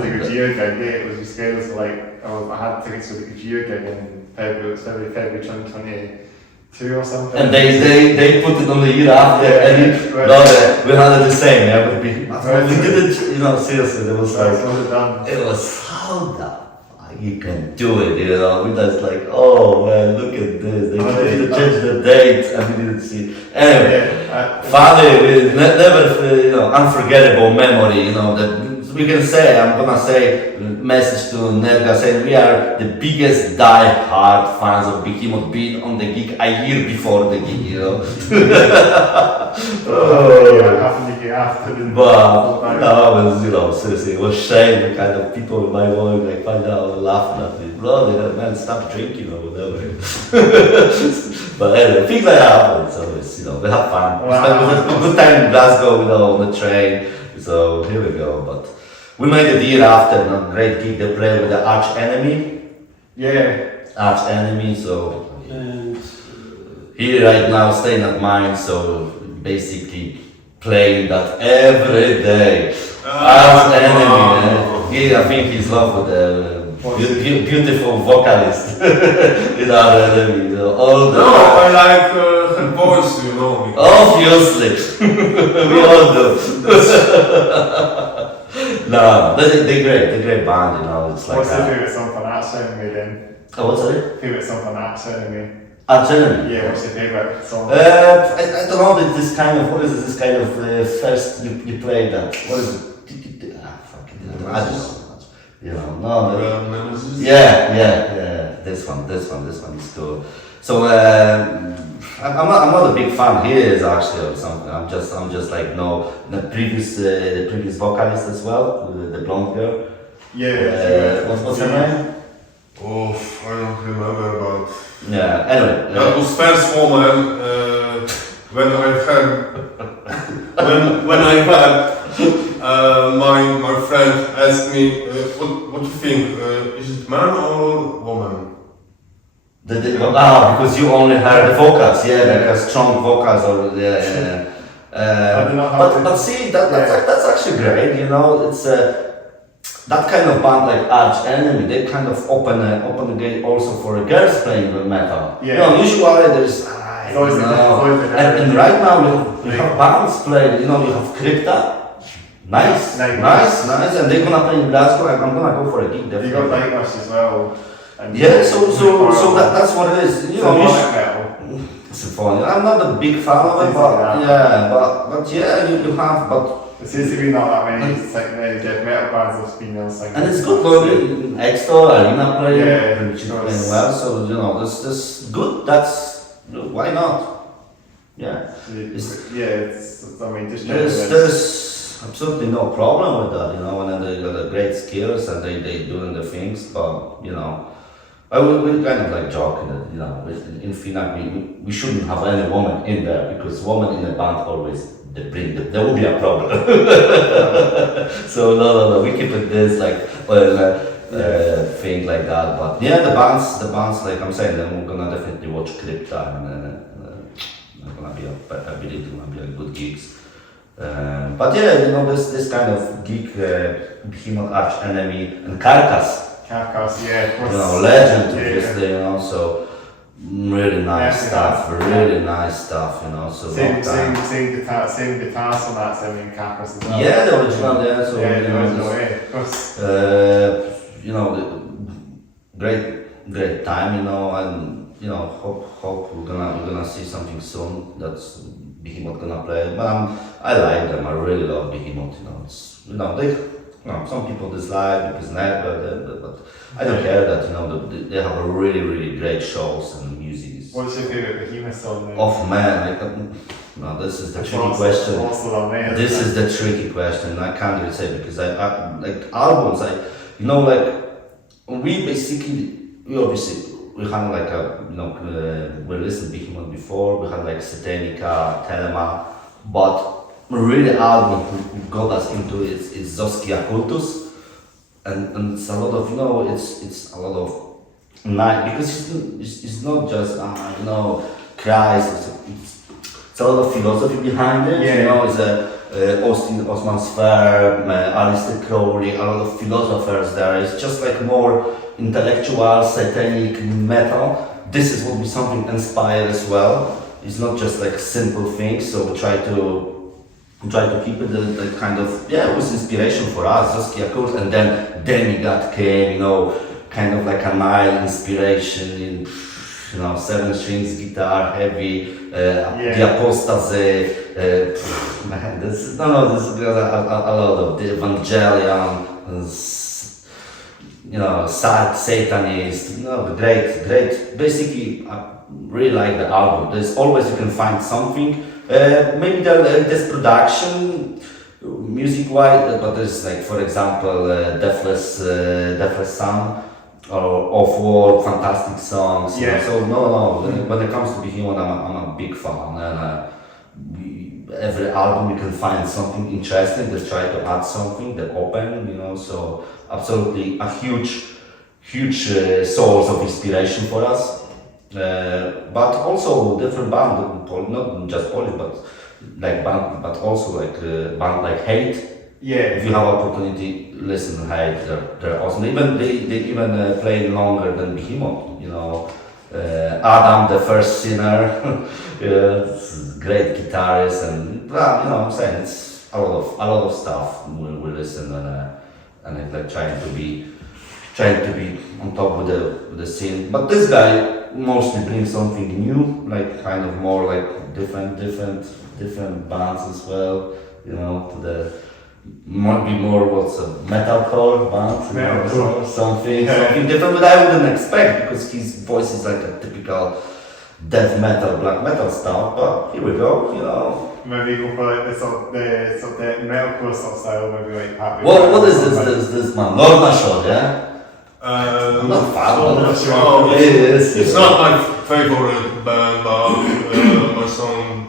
the Brujeria gig, yeah, it was just scary, so like, I had tickets for the Brujeria gig in February 2022 or something. And they put it on the year after, and we had it the same, yeah, but we didn't, you know, seriously, it was like, it was how the fuck you can do it, you know, we just like, oh man, look at this, they changed the date, and we didn't see it. Anyway, funny, never, you know, unforgettable memory, you know, that we can say, I'm gonna say, message to Nerga saying we are the biggest die-hard fans of Behemoth, being on the gig a year before the gig, you know. But no, it was, you know, seriously, it was shame, the kind of people in my world like find out laughing at me, brother, man, stop drinking or whatever. But anyway, things like that happen, it's always, you know, we have fun. We spent a good time in Glasgow, you know, on the train, so here we go, but we made it the year after, you know, great gig, they played with the Arch Enemy. Yeah. Arch Enemy, so And he right now staying at mine, so basically playing that every day. Arch Enemy, I think he's love with the beautiful vocalist in our Enemy. You know, all the I like her voice, you know. obviously, we all do. No, they're great band, you know. It's like What's the favourite song from Arch Enemy then? Oh, what's that? Favourite song from Arch Enemy? Arch Enemy? Yeah, what's your favourite song? I don't know, this kind of, what is this kind of first you play that, what is it? Fuck it, I don't know, you know, no, yeah, this one is cool. So, I'm not a big fan, he is actually or something, I'm just like, no, the previous vocalist as well, the blonde girl. Yeah, what's her name? Oh, I don't remember, but Yeah, anyway. that was first moment when I had my friend asked me what do you think, is it man or woman? Because you only heard the vocals, like a strong vocals or but see that's actually great, you know, it's that kind of band like Arch Enemy, they kind of open the gate also for girls playing with metal. Yeah. You know, usually there's and right now we have bands playing, you know, you have Crypta, nice, and they're gonna play in Glasgow, I'm gonna go for a gig definitely. You got Nightwish as well. And yeah, so that's what it is. You know, Symphonic I'm not a big fan of it, but you have, but it seems to be not that many death metal bands of female singers. and it's good for Extra, Arena playing, Yeah, playing well, so you know, this good, that's, why not? Yeah. It's I mean, just There's absolutely no problem with that, you know, and they got the great skills and they doing the things, but you know, we kind of like joking that, you know, in Feannag we shouldn't have any woman in there because women in the band always there will be a problem. So no, we keep it this like thing like that. But yeah, the bands like I'm saying, then we're gonna definitely watch Crypta and I believe it's gonna be a good gigs. But yeah, you know, this kind of gig, Behemoth, Arch Enemy, and Carcass. Carcass, yeah. You know, legend, obviously, you know, so really nice stuff, really nice stuff, you know. So same guitars on that, same Capras as well. Yeah, the original, yeah. So yeah, you know, no way, of course. you know, great time, you know, and you know, hope we're gonna see something soon. That's Behemoth gonna play, but I like them. I really love Behemoth. You know, it's some people dislike because never, but I don't care that they have a really great shows and music. What's your favorite Behemoth song? Then? Oh man, no, this is the tricky question. This is the tricky question. I can't really say because I like albums. We had like we listened to Behemoth before. We had like Satanica, Telema, but really album who got us into it is Zoskia Kultus, and it's a lot of it's a lot of night because it's not just cries. It's a lot of philosophy behind it. Yeah. It's Austin Osman Sphere, Alistair Crowley, a lot of philosophers there. It's just like more intellectual, satanic metal. This is what we something inspired as well. It's not just like simple things, so we try to keep it the kind of, it was inspiration for us, Zoskia Kurt, and then Demigod came, kind of like a mild inspiration in, 7 strings guitar, heavy, the Apostasy, man, this is a lot of the Evangelion, Satanist, great. Basically, I really like the album. There's always you can find something. Maybe there's production, music-wise, but there's like, for example, Deathless Sun or Off War, fantastic songs. Yeah. So when it comes to Behemoth, I'm a big fan, and every album you can find something interesting. They try to add something. They're open, So absolutely a huge source of inspiration for us. But also different band, not just Polish, but like band, but also like band like Hate. Yeah. If you have opportunity, listen to Hate. They're awesome. They even play longer than Behemoth. Adam, the first sinner, great guitarist, and I'm saying it's a lot of stuff. We listen and it's like trying to be on top with the scene. But this guy mostly brings something new, like kind of more like different bands as well. To the might be more what's a metalcore band, or something different. But I wouldn't expect because his voice is like a typical death metal, black metal stuff. But here we go, Maybe go for like the metalcore style, maybe like Happy. What is this man? Lorna Shore, yeah? Not fun. It's not my favorite band, but my son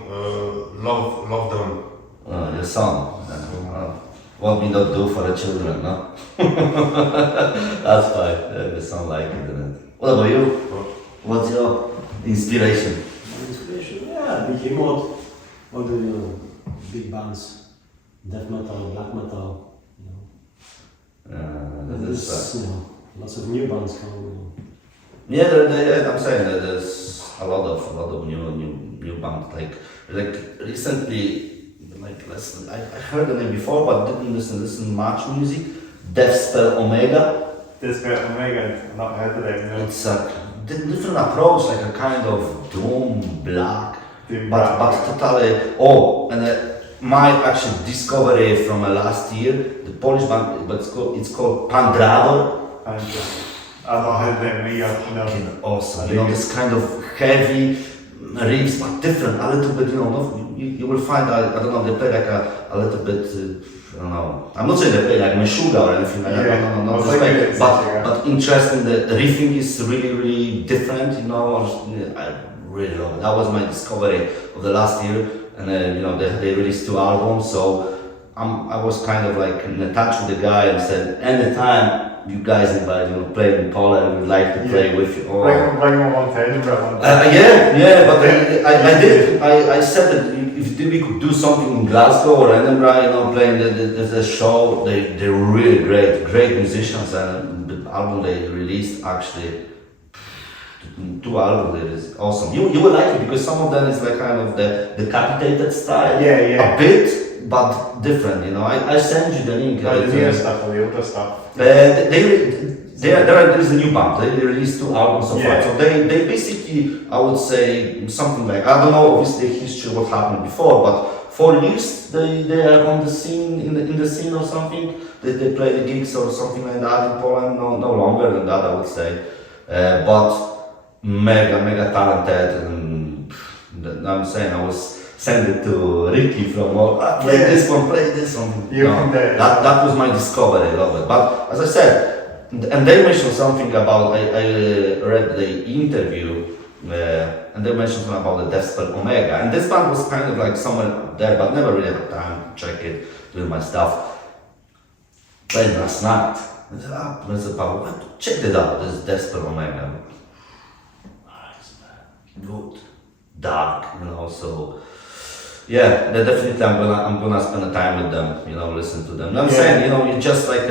love them. Your son. What we not do for the children, no? That's fine. The son like it, isn't it? What about you? What's your inspiration? Behemoth, all the big bands, death metal, black metal, There's lots of new bands coming. I'm saying that there's a lot of new bands. Like recently, I heard the name before, but didn't listen much music. Deathspell Omega. Deathspell Omega, I've not heard of them. No. It's a different approach, like a kind of doom black, but totally. And my actual discovery from last year, the Polish band, but it's called Pandrador. I've not heard them either. Fucking awesome. This kind of heavy riffs, but different, a little bit. You will find, I don't know, they play like a little bit. I don't know. I'm not saying they play like Meshuggah or anything like that. No, this way. But interesting. The riffing is really different. I really love it. That was my discovery of the last year. And they released 2 albums, so I was kind of like in touch with the guy and said, anytime you guys invite, play in Poland, we'd like to play with you. Bring them on to Edinburgh. But I did. I said that if we could do something in Glasgow or Edinburgh, playing the show, they're really great musicians, and the album they released actually, two albums. It is awesome. You will like it because some of them is like kind of the decapitated style. Yeah. A bit, but different. You know, I send you the link. The newer stuff or the older stuff? There's a new band. They released 2 albums so far. So they basically, I would say, something like, I don't know obviously history what happened before, but for years they are on the scene in the scene or something. They play the gigs or something like that in Poland. No longer than that, I would say. But mega talented, and I'm saying I was send it to Ricky from play this one. That was my discovery. I love it. But as I said, and they mentioned something about I read the interview and they mentioned something about the Death Spell Omega, and this band was kind of like somewhere up there, but never really had time to check it, doing my stuff. Played last night. I said, check it out. This Death Spell Omega. Good, dark, you know. So yeah, definitely I'm gonna spend the time with them, you know, listen to them. I'm saying, you know, you just like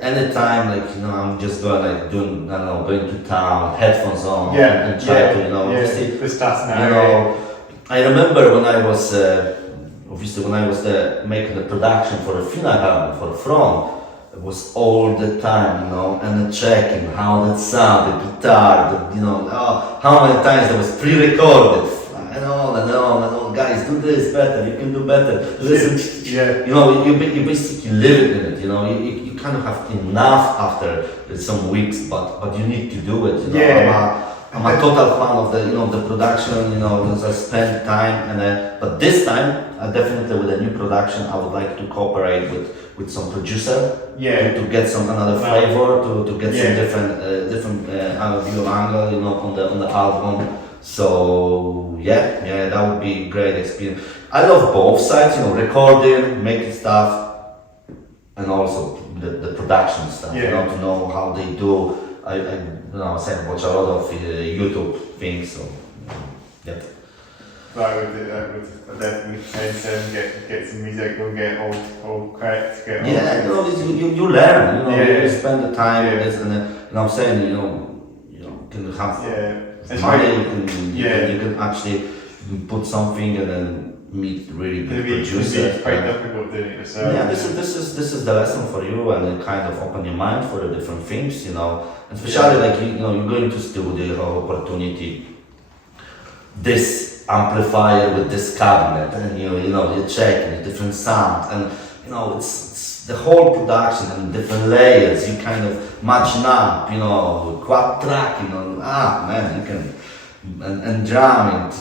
anytime, like, you know, I'm just going like doing, I don't know, going to town, headphones on, and try to, you know, see, you know. I remember when I was obviously when I was making the production for the Feannag album for From. It was all the time, you know, and checking how that sound, the guitar, you know, how many times that was pre-recorded, and all, guys, do this better, you can do better, listen, you know, you basically live in it, you know, you kind of have enough after some weeks, but you need to do it, you know. I'm a total fan of the, you know, the production, you know, because I spend time, and but this time, definitely with a new production, I would like to cooperate with some producer, to get some another flavor, to get some different view angle, you know, on the album. So that would be a great experience. I love both sides, you know, recording, making stuff, and also the production stuff. You know, to know how they do. I you know, I watch a lot of YouTube things, so So I would definitely try to get some music, go get all correct, get all you learn, you know, you spend the time with this, and I'm saying, you know, can have money, you can actually put something and then meet really good producers. It's quite difficult doing it yourself. Yeah, this is the lesson for you, and it kind of open your mind for the different things, you know. And especially like you know, you're going to studio, you have opportunity. This amplifier with this cabinet, and you know, you're checking the different sound, and you know, it's the whole production and different layers. You kind of matching up, you know, quad track, you know. Man, you can and drumming.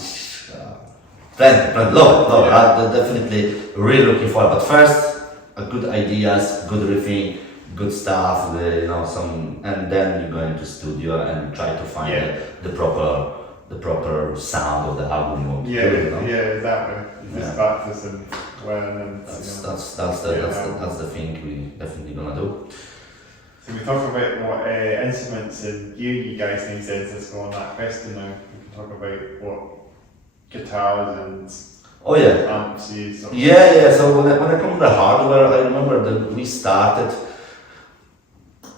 Love it. I'm definitely really looking forward. But first, good ideas, good riffing, good stuff, you know, and then you go into studio and try to find the proper sound of the album you want to do, you know? Exactly. You just practice and learn, and that's the thing we definitely gonna do. So we talk about what instruments and you guys need to go on that question now. We can talk about what guitars and amps you use. So when it comes to the hardware, I remember that we started,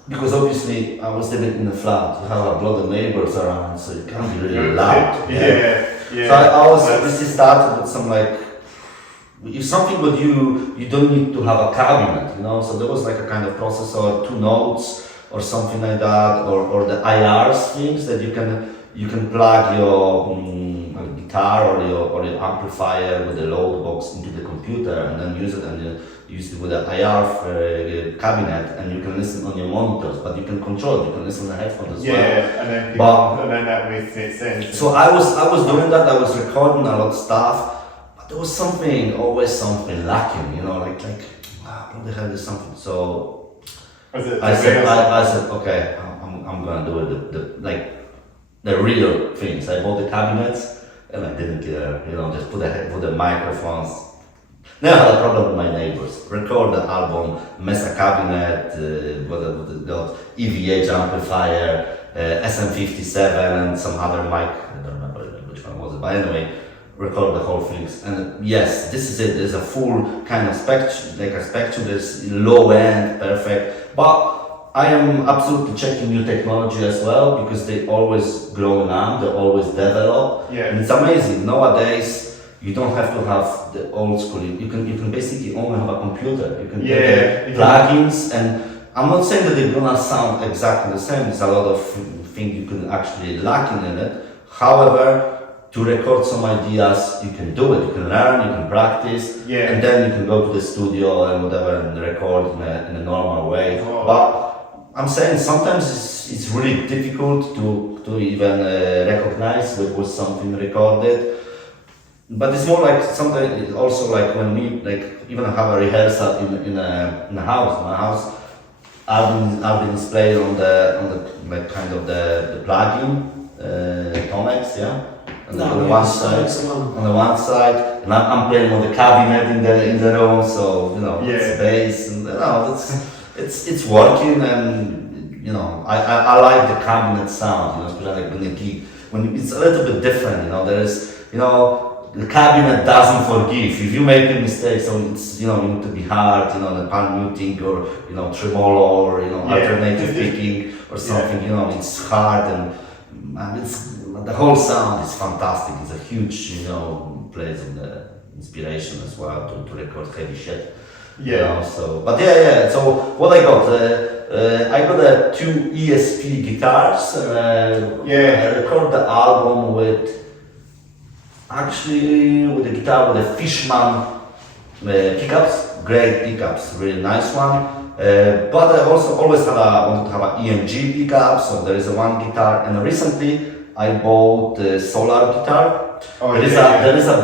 because obviously I was living in a flat, you have a lot of neighbors around, so it can be really loud. So I always obviously started with some like, something what you don't need to have a cabinet, you know, so there was like a kind of processor, 2 notes or something like that, or the IRs things that you can plug your guitar or your amplifier with the load box into the computer, and then use it, and use it with the IR cabinet, and you can listen on your monitors, but you can control it, you can listen on the headphones as well. And then that makes sense. So I was doing that, I was recording a lot of stuff, but there was always something lacking, you know, like what the hell is something? So I said, okay, I'm gonna do it, the real things. I bought the cabinets, and I didn't care, you know, just put the microphones. Never had a problem with my neighbors. Record the album, Mesa cabinet, got EVH amplifier, SM57, and some other mic. I don't remember which one was it, but anyway, record the whole things. And yes, this is it. There's a full kind of spectrum, There's low end, perfect, but I am absolutely checking new technology as well because they always growing up, they always develop. Yeah. And it's amazing. Nowadays, you don't have to have the old school. You can basically only have a computer. You can get the plugins, and I'm not saying that they're gonna sound exactly the same. There's a lot of things you can actually lack in it. However, to record some ideas, you can do it. You can learn, you can practice, and then you can go to the studio and whatever and record in a normal way. Oh. But I'm saying sometimes it's really difficult to even recognize what was something recorded. But it's more like something. Also, like when we even have a rehearsal in a house. My house, I've been displayed on the like kind of the plugin, Outtakes, yeah. On the one side, and I'm playing on the cabinet in the room, so it's bass, and it's working, and I like the cabinet sound, especially like when the gig, when it's a little bit different, there is the cabinet doesn't forgive if you make a mistake, so it's you need to be hard, the pan muting or tremolo or alternative picking or something, it's hard and it's. The whole sound is fantastic. It's a huge, place of the inspiration as well to record heavy shit. Yeah. So what I got? I got 2 ESP guitars. I record the album with the guitar with a Fishman pickups. Great pickups, really nice one. But I also always wanted to have an EMG pickup. So there is one guitar, and recently. I bought a solar guitar. There is a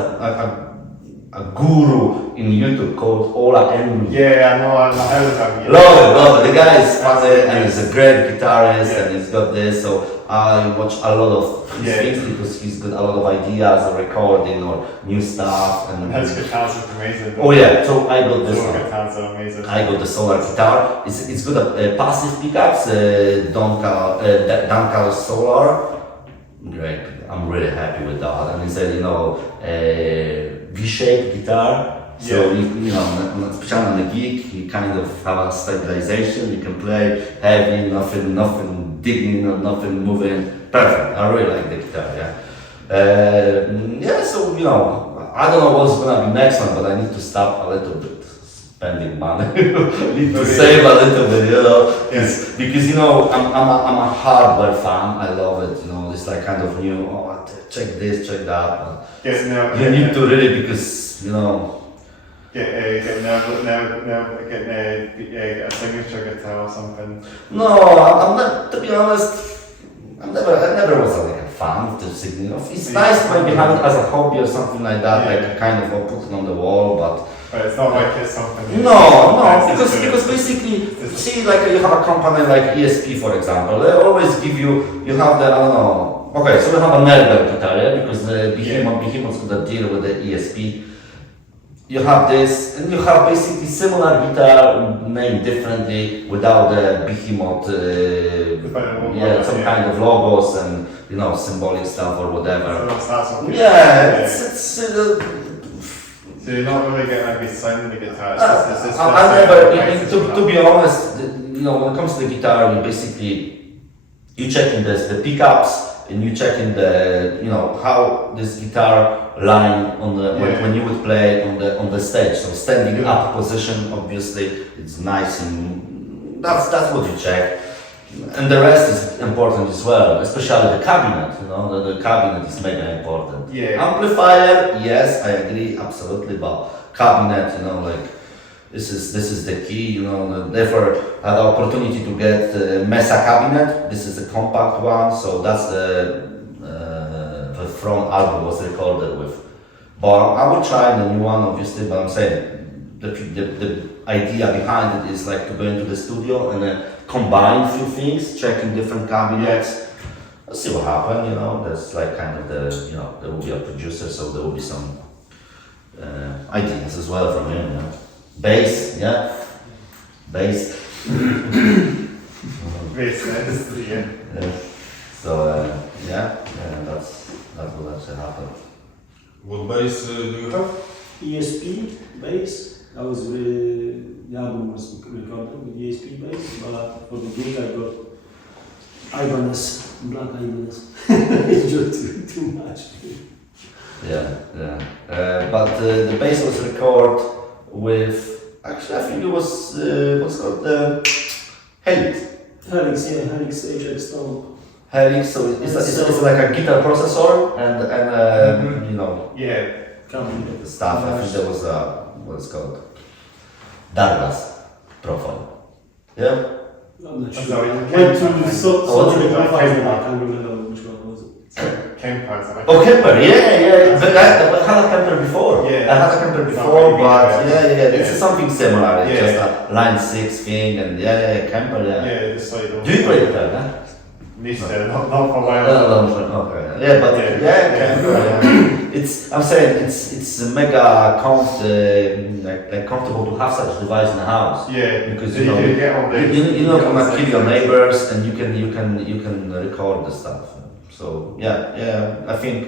guru in YouTube called Ola Enri. Yeah, I know. I heard of him. Love it. The guy is funny and he's a great guitarist and he's got this. So I watch a lot of his things because he's got a lot of ideas or recording or new stuff. And his guitars are amazing. Oh yeah, so I got this one. Guitars are amazing. I got the solar guitar. It's got passive pickups, Dunkel Solar. Great, I'm really happy with that. And he said, V-shaped guitar. So especially on the gig, you kind of have a stabilization. You can play heavy, nothing digging, nothing moving. Perfect. I really like the guitar. So I don't know what's gonna be next one, but I need to stop a little bit. Spending money, need to save a little bit, because I'm a hardware fan. I love it, it's like kind of new. Oh, check this, check that. You need to really because get a signature guitar or something. No, I'm not. To be honest, I never was like a fan of the signature. It's nice maybe have it as a hobby or something like that, like kind of put it on the wall, but it's not like it's something. No, because basically, see, like you have a company like ESP, for example. They always give you have the Okay, so we have a Melbourne guitar, because the Behemoth's got a deal with the ESP. You have this, and you have basically similar guitar named differently without the Behemoth, some kind of logos and symbolic stuff or whatever. So you're not really getting a good sound in the guitar. To be honest, when it comes to the guitar, you checking the pickups and you checking the how this guitar line on the when you would play on the stage. So standing up position, obviously, it's nice, and that's what you check. And the rest is important as well, especially the cabinet. The cabinet is mega important. Amplifier, yes, I agree, absolutely. But cabinet, this is the key. Therefore, I had the opportunity to get the Mesa cabinet. This is a compact one, so that's the front album was recorded with. But I would try the new one, obviously. But I'm saying the idea behind it is like to go into the studio and combine a few things, checking different cabinets. Let's see what happens, there's like kind of there will be a producer, so there will be some ideas as well from him, Bass, bass. So, that's what actually happened. What bass do you have? ESP bass, I was really, the album was recorded with ESP bass, but for the gig I got Ibanez, Black Ibanez. It's just too much. Yeah. But the bass was recorded with, actually I think it was, what's called Helix. Helix HX Stone. Helix, so it's like a guitar processor and you know, the stuff. I think there was what it's called, Douglas profile. Yeah. I'm not So sure. you Went can't- to so what's many it? profiles that I can't remember which one was it. Kemper. Oh, Kemper, yeah. But I had a Kemper before. Yeah. I had a Kemper It's not before, really but big, yeah. It's something similar. It's Yeah. just a line 6 thing, and Kemper, yeah. Yeah, just so you don't. Do you play guitar? Huh? Not for a while. Okay. Yeah, but Yeah. Kemper, yeah. I'm saying it's mega comfortable to have such device in the house. Yeah, Because so you know, get all the. you're not gonna kill your neighbors, and you can record the stuff. So I think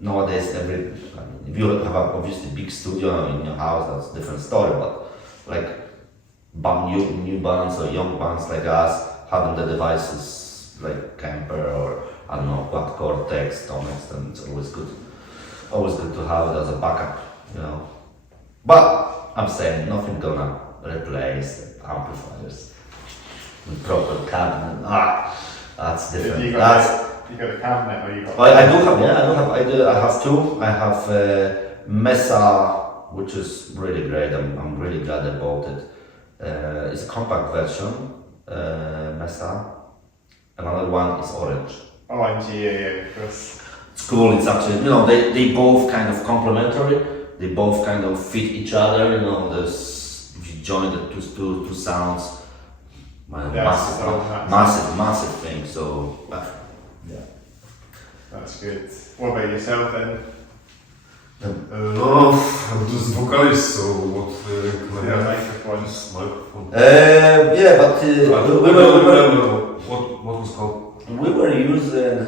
nowadays if you have a obviously big studio in your house, that's a different story. But like new bands or young bands like us, having the devices like Kemper or I don't know Quad Cortex, Tonex, then it's always good to have it as a backup, you know. But I'm saying nothing gonna replace the amplifiers with proper cabinet. That's different. You got a cabinet or you got. I have two. I have Mesa, which is really great. I'm really glad I bought it. It's a compact version, Mesa. Another one is Orange. OMG, yeah, of course. It's cool. It's actually, you know, they both kind of complementary. They both kind of fit each other. You know, if you join the two sounds, massive thing. So, yeah. That's good. What about yourself then? No, I'm just vocalist, so what can I Yeah, have? microphone. Just microphone. Yeah, but What was called? we were using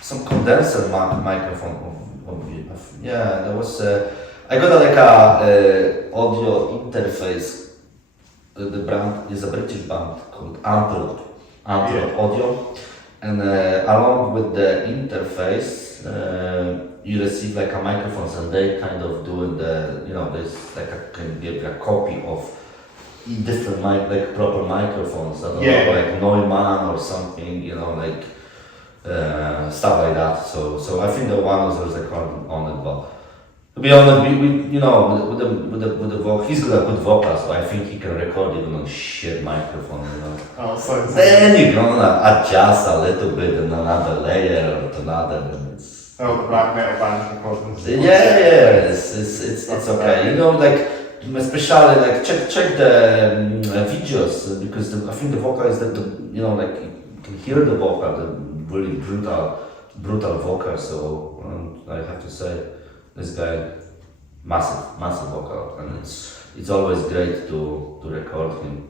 some condenser microphone. Yeah, there was. I got like a audio interface. The brand is a British band called Untitled Audio, and along with the interface, you receive like a microphones, and they kind of doing the, you know, there's like can give a copy of different like proper microphones. I don't know, like Neumann or something, you know, like stuff like that. So I think the one was recorded on it, but to be honest, we you know, with the vocal, he's got a good vocal, so I think he can record even on shit microphone, you know. Oh, so Then you're gonna adjust a little bit in another layer or another, and it's. the black metal bands recording. Yeah, it's okay. You know, like especially like check the videos, because I think the vocal is you know, like you can hear the vocal, the really brutal vocal. So I have to say, this guy, massive vocal, and it's always great to record him.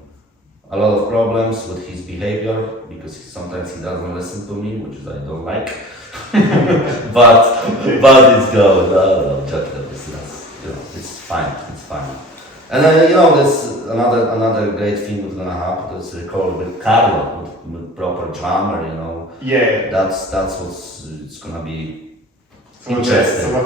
A lot of problems with his behavior, because sometimes he doesn't listen to me, which I don't like. but it's good. It's fine. And then, you know, there's another great thing we're gonna have. That's record with Carlo, with proper drummer. You know. Yeah. That's what's it's gonna be. So with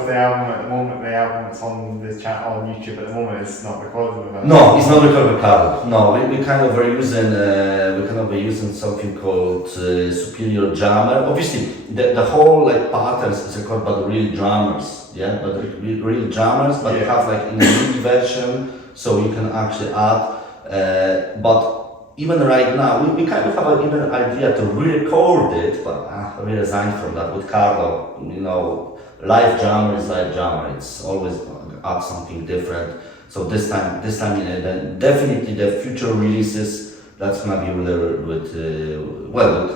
the album at the moment, the album that's on the channel on YouTube at the moment is not recorded with that. No, it's not recorded with Carlo. No, we kind of were using something called Superior Drummer. Obviously, the whole like patterns is recorded by the real drummers. Yeah, but real drummers, but you have like in the MIDI version, so you can actually add. But even right now, we kind of have even an idea to re-record it, but we resigned from that with Carlo. You know, live drummer is live drummer. It's always add something different. So this time, then definitely the future releases, that's gonna be with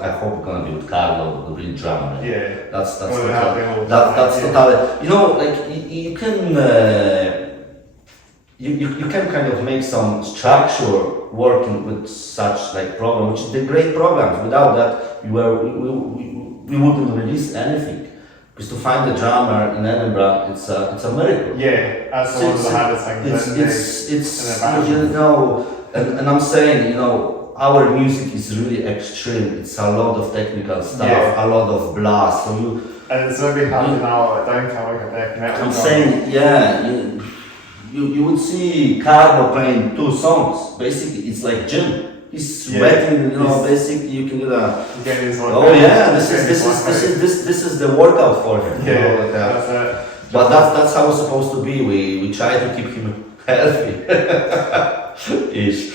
I hope it's gonna be with Carlo, the real drummer. Yeah. That's That's totally. You know, like you can. You can kind of make some structure working with such like program, which is the great programs. Without that, we wouldn't release anything. Because to find a drummer in Edinburgh, it's a miracle. Yeah, that's one of the hardest things. It's you know, and I'm saying, you know, our music is really extreme. It's a lot of technical stuff, a lot of blast. So and it's maybe half an hour down to like a death metal. I'm saying, yeah, you would see Carlo playing 2 songs. Basically, it's like Jim. He's sweating, you know. Basically, you can do that. Oh yeah, this is the workout for him. Yeah, you know, like that's it. But that's how it's supposed to be. We try to keep him healthy, ish.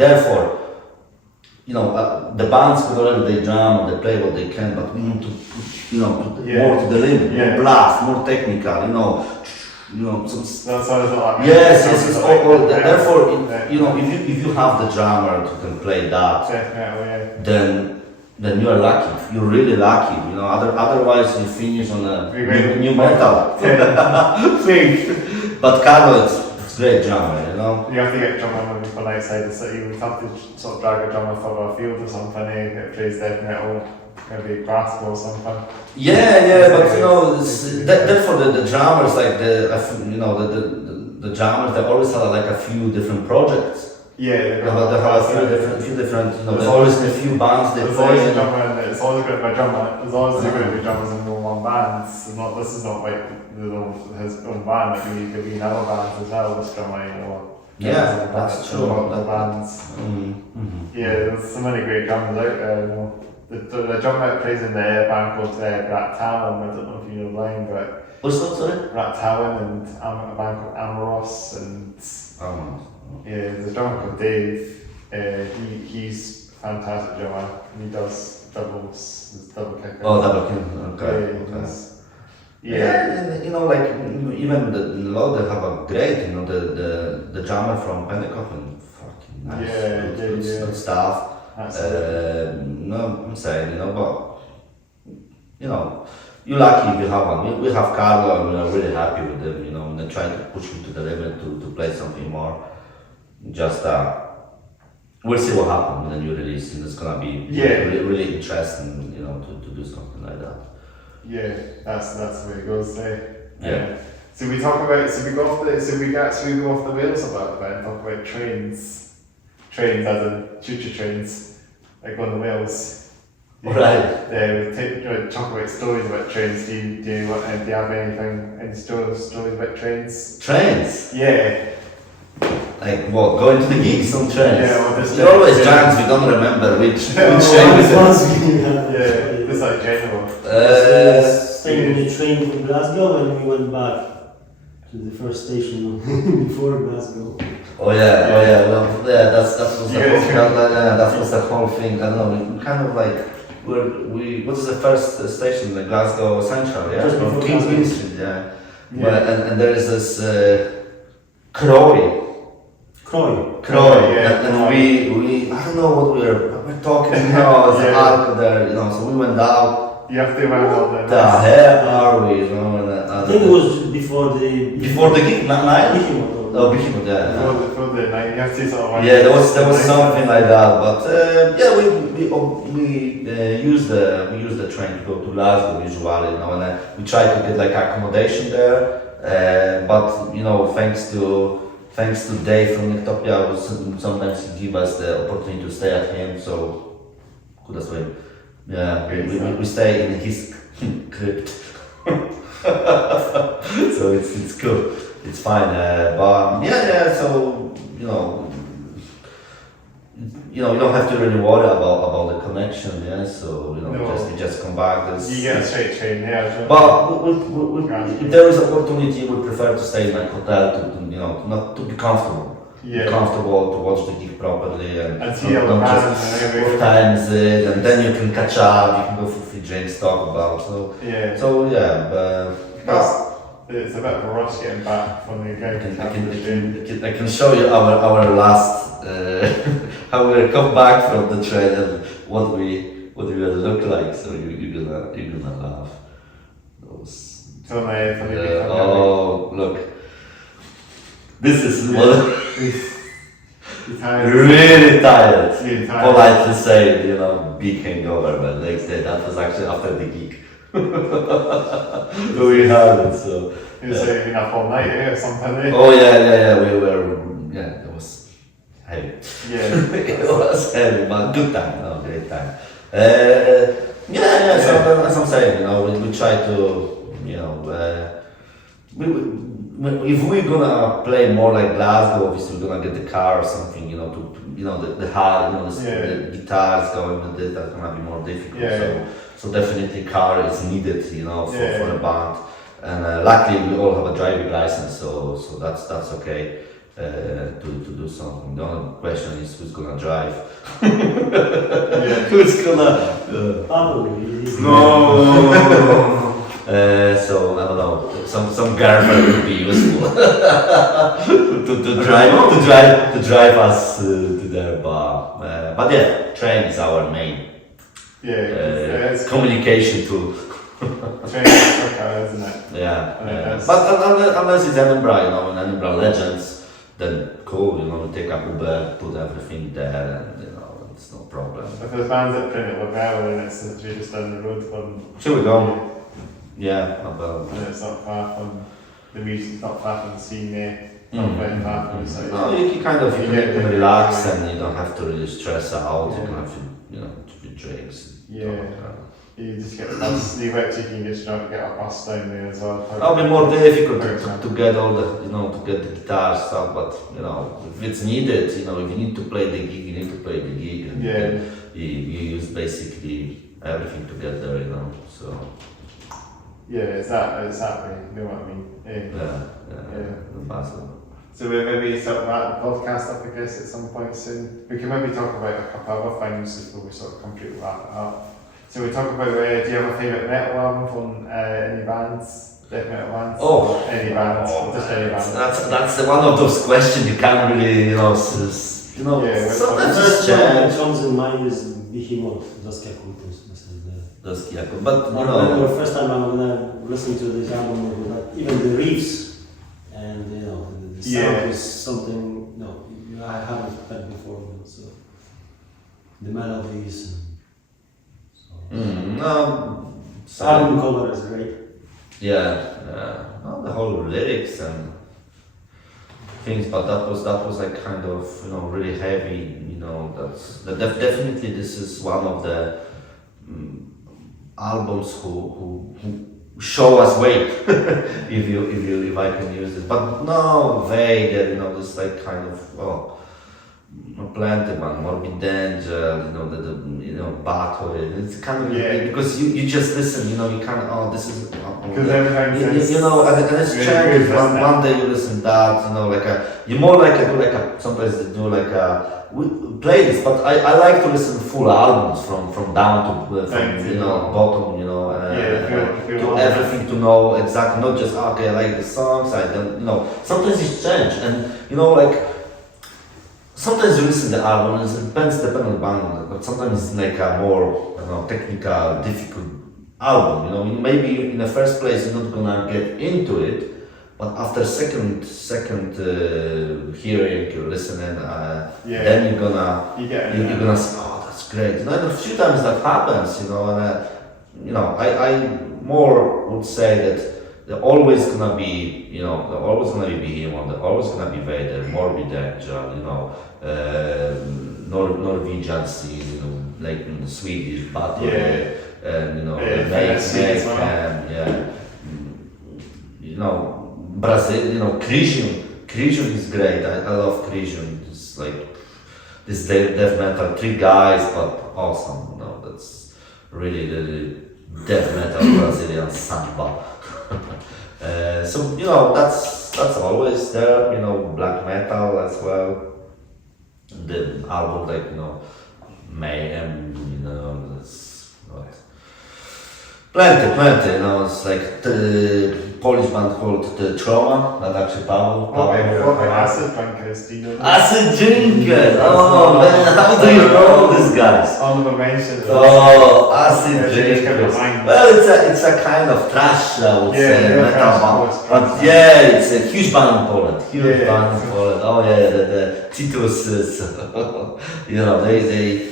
Therefore, you know, the bands could already they drum and they play what they can, but we need to put, you know, put more to the limit, more blast, more technical, you know, some. That's how it's like. Yes, it's all. Therefore, you know, if you have the drummer who can play that, then you are lucky. You're really lucky, you know. Otherwise, you finish on a new metal. But Carlo, it's great drummer, you know. You have to get drummer from outside the city. You would have to sort of drag a drummer from a field or something that plays death metal, maybe Glasgow or something. Yeah, but you know, therefore the drummers, like the drummers, they always have like a few different projects. Yeah, they have a few different. You know, there's always a few bands they play. It's always going to be a drummer. There's always going to be drummers in one band. This is not like his own band. Like he could be in other bands as well. This drummer, you know. Yeah, that's true. Bands. Yeah, there's so many great drummers out there. You know. The drummer that plays in the band called Rat Talon. I don't know if you know Blind, but what's that, sorry? Rat Talon and a band called Amoros and. Yeah, there's a drummer called Dave. He's a fantastic drummer. He does doubles, double kick. Oh, double kick. Okay. Yeah, you know, like even the lot they have a great, you know, the drummer from Pentecost, fucking nice, good stuff. No, I'm saying, you know, but you know, you're lucky if you have one. We have Carlo, and we are really happy with him, you know, and then trying to push him to the limit to play something more. Just we'll see what happens when the new release, and it's gonna be really interesting, you know, to do something like that. Yeah, that's the way it goes. So we talk about we go off the rails about and talk about trains as in choo-choo trains, like on the Wales. Right. We talk about stories about trains. Do you have any stories about trains? Trains? Yeah. Like what? Going to the gigs on trains? Yeah, well, there's always trains. We don't remember which train is it. Yeah, it's like general. Staying in the train from Glasgow and we went back to the first station before Glasgow. Oh yeah. Well, yeah, that was the whole thing. I don't know. We kind of like what is the first station? The Glasgow Central, yeah. From King Street, yeah. Well, and there is this Croy. And we I don't know what we're talking about. There's alcohol there, you know. So we went out. You have to went out there. The hell are we? You know? I think it was before the gig, night. Behemoth, yeah. Before the night, you have to sort of. Yeah, there was something like that, but we use the train to go to Glasgow usually, you know, and we try to get like accommodation there, but you know, thanks to Dave from Nectopia, sometimes he give us the opportunity to stay at him, so kudos to him. Yeah, we stay in his crypt, so it's cool. It's fine, but so you know, you don't have to really worry about the connection, yeah. So you know, we just come back. You get a straight train, yeah. But if there is opportunity, we prefer to stay in a hotel to not to be comfortable. Yeah. Comfortable to watch the gig properly and see all the bands and what time is it, and then you can catch up. You can go for free drinks, talk about. It's a bit of a rush getting back from the game. I can show you our last how we come back from the train and what we look like. So you're gonna laugh. Those. Oh look. This is what You're tired. Really tired. Really tired. Politely saying, you know, big hangover, but next day that was actually after the gig. We had it, so. You were saying up all night, or something, eh? Oh yeah, we were, yeah, it was heavy. Yeah. It was heavy, but good time, no, great time. So as I'm saying, you know, we try to, you know, if we're gonna play more like Glasgow, obviously we're gonna get the car or something, you know, the hard, you know, the guitars going with it, that's gonna be more difficult. Yeah. So definitely car is needed, you know, for a band. And luckily we all have a driving license, so that's okay to do something. The only question is who's gonna drive. Who's gonna? No. So I don't know. Some girlfriend would be useful to drive us to there, but yeah, train is our main communication tool. Train is quicker, isn't it? Yeah. But unless it's Edinburgh, you know, in Edinburgh Legends, then cool, you know, we take up Uber, put everything there, and you know, it's no problem. If there's bands that print it look out, then it's literally just down the road from. Here we go. Yeah, about. And it's not far from the music's not far from the scene there. Not very far from the site. No, you can relax and you don't have to really stress out. You can have a few drinks. You just get the bus, you actually can just try to get a bus down there as well. It'll be more difficult to get all the, you know, to get the guitar stuff, but you know, if it's needed, you know, if you need to play the gig, you need to play the gig, and you use basically everything to get there, you know, so. Yeah, exactly, you know what I mean? The massive. So we'll maybe sort of wrap the podcast up, I guess, at some point soon. We can maybe talk about a couple other things before we sort of completely wrap it up. So we talk about, do you have a favourite metal album from any bands, death metal bands? Oh, any bands, just any bands. That's one of those questions you can't really, you know, sometimes it's change. What comes in mind is Behemoth, Duskia Kultus. But you I know, remember the first time when I listened to this album, like, even the riffs and you know the sound is something I haven't heard before. So the melodies. Album cover is great. The whole lyrics and things, but that was like kind of, you know, really heavy. You know, definitely this is one of the albums who show us weight, if I can use it. But no, Vader, you know, this like kind of plenty one, Morbid Danger, you know, the battle. It's kind of because you just listen, you know, you kind of this is because everything you know, and it's changes. One day you listen that, you know, you more like sometimes they do like a playlist, but I like to listen to full albums from down to bottom, you know, to everything to know exactly, not just okay I like the songs, I don't, you know, sometimes it's change, and you know, like sometimes you listen to the album, it depends on the band, but sometimes it's like a more, you know, technical, difficult album, you know, maybe in the first place you're not gonna get into it, but after second hearing, you're listening, then you're gonna say, oh, that's great. You know, and a few times that happens, you know, and I more would say that they're always gonna be, you know, they're always gonna be Behemoth, they're always gonna be Vader, Morbid Danger, you know, Norwegian Seas, you know, like in the Swedish battle, and you know, you know. Brazil, you know, Crisium is great. I love Crisium. It's like this death metal, 3 guys, but awesome. You know, that's really death metal Brazilian samba. So you know, that's always there. You know, black metal as well. The album, like, you know, Mayhem. You know, that's. Plenty, you know, it's like the Polish band called the Trauma, that actually Paweł. What acid drinkers do you know? Acid drinkers! Oh man, how do you know these guys? Honorable mention. Oh, acid It's kind of drinkers. mine. Well, it's a kind of trash, I would say, Yeah, metal trash, band. it's But trash. yeah, it's a huge band in Poland. Huge Yeah, band in Poland. Oh yeah, the Titus is, you know, they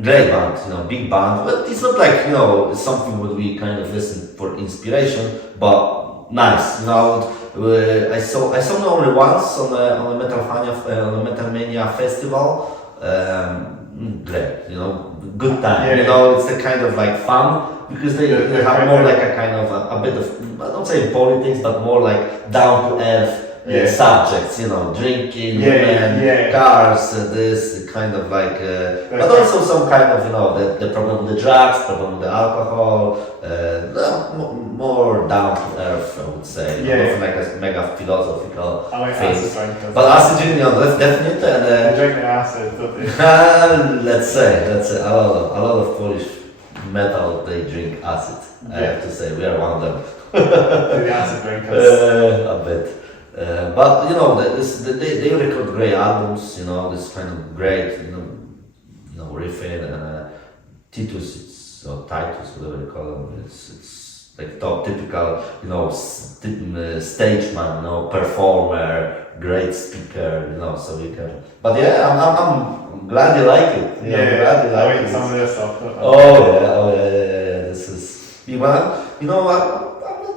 great band, you know, big band. But it's not like, you know, something what we kind of listen for inspiration, but nice. You know, I saw them only once on a Metal Mania festival. Great, you know, good time. Yeah. You know, it's a kind of like fun because they have more like a kind of a bit of, I don't say politics, but more like down to earth subjects. You know, drinking, women, cars, this kind of like, but also some kind of, you know, the problem with the drugs, problem with the alcohol, more down to earth, I would say. Nothing like a mega philosophical I like thing. acid drinkers. But acid drinking, you know, definitely, They and drink the acid, don't they? let's say a lot of Polish metal they drink acid. I have to say we are one of them. The acid drinkers. A bit. But you know, they record great albums. You know, this kind of great, you know, riffing and Titus, or Titus, whatever you call him. It's like top typical, you know, stage man, you know, performer, great speaker, you know. So you can. But yeah, I'm glad you like it. You know, glad you I like like it. some of their stuff. Don't I? Oh yeah. This is. You know, I'm not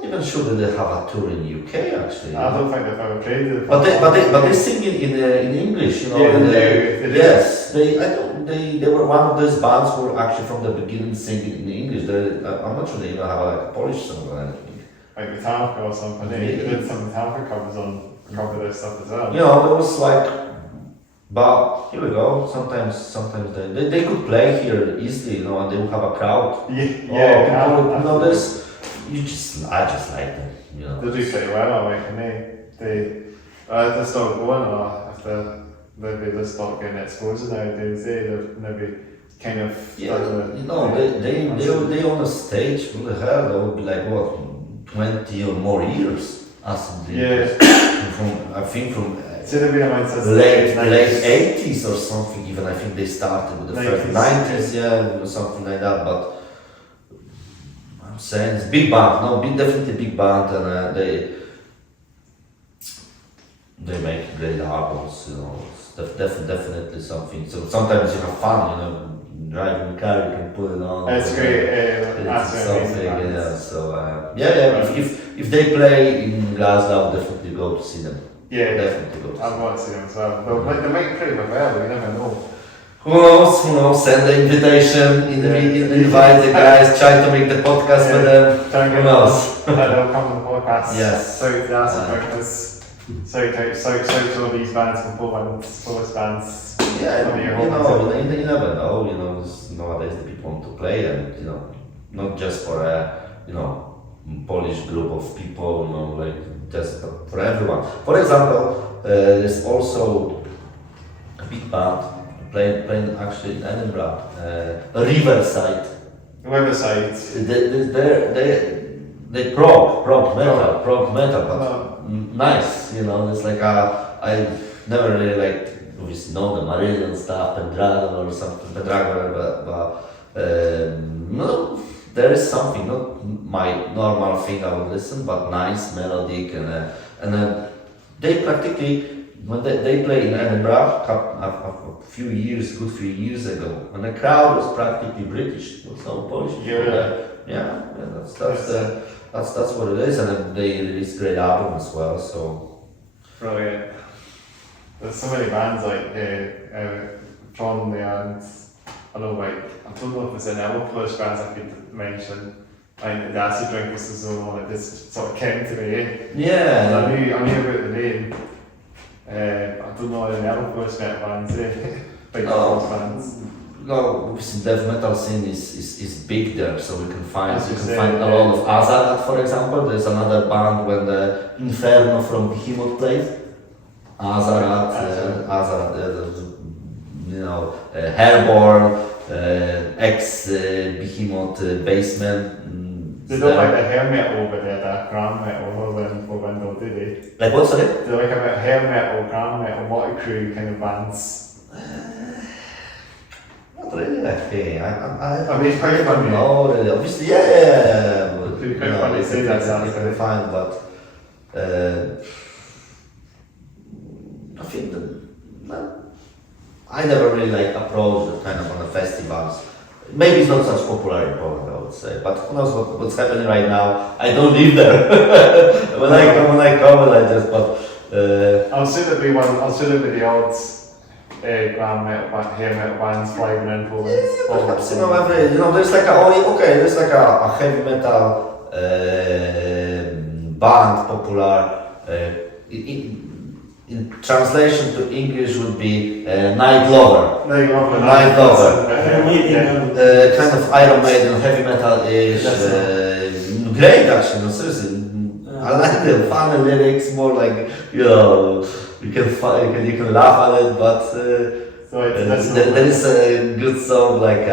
even sure that they have a tour in UK actually. I don't think they've ever played it. But they sing in English, you know. Yeah, and they do. yes, they were one of those bands who were actually from the beginning singing in English. I'm not sure they even have like a Polish song or anything. Like Metallica or something. They did some Metallica covers on cover their stuff as well. You know, there was like, but here we go. Sometimes they could play here easily, you know, and they would have a crowd. Yeah, people would know this. I just like them, you know. They do pretty well, I reckon. They start going, or if they just start getting exposure nowadays, they've maybe kind of Yeah, you know, they on a stage, what the hell, that would be like what, 20 or more years, I think from so they've been around since late the 90s. 80s or something. Even I think they started with the 90s, first 90s, or something like that. But I'm saying it's big band, definitely big band, and they make great albums. You know, it's definitely something. So sometimes you have fun, you know. Driving the car, you can put it on. It's great. It's something, yeah. So if they play in Glasgow, I'll definitely go to see them. Yeah, Definitely go to see I them. want to see them as well. They might play well, you never know. Who knows? Send the invitation, invite the guys, try to make the podcast with them. Who knows? They'll come on the podcast. Yes. So the acid drinkers. So all these bands from Poland, Polish bands. Yeah, you never know. You know, nowadays the people want to play, and you know, not just for a Polish group of people. You know, like just for everyone. For example, there's also a big band playing actually in Edinburgh, Riverside. Riverside. They prog metal, but nice. You know, it's like I never really liked. Obviously know the Marillion stuff, Pendragon or something, Pendragon, but no, there is something, not my normal thing I would listen, but nice, melodic, and they practically, when they play in Edinburgh a few years ago, when the crowd was practically British, there was no Polish people. That's what it is, and then they released great album as well, so. Brilliant. There's so many bands like from the and I don't know if there's any other Polish bands I could mention. Like the Acid Drinkers is the one that just sort of came to me. Yeah. And I knew about the name. I don't know any other Polish metal bands. Big Polish bands. No, obviously death metal scene is big there, so we can find As a lot of Azarat, for example. There's another band when the Inferno from Behemoth played. Azarat, you know, Hairborn, ex-behemoth bassman. They don't like the hair metal over there, that grand metal for Wendell, do they? Like what, sorry? They like a bit hair metal, grand metal, multi-crew kind of bands. Not really, I think. I mean, it's quite funny. No, really. Obviously, yeah. It'd be quite funny to say that sounds kind of fine, but I think that I never really like approached that kind of on the festivals. Maybe it's not such popular in Poland, I would say. But who knows what's happening right now? I don't live there. when I come, I just. But I'll soon be the odd grand metal, hair metal bands flying in Poland. Perhaps there's like there's like a heavy metal band popular. In translation to English would be Night Lover. Night Lover. Kind of Iron Maiden, heavy metal-ish. Great actually, no, seriously. I like the funny lyrics, more like, you can laugh at it, but there is a good song like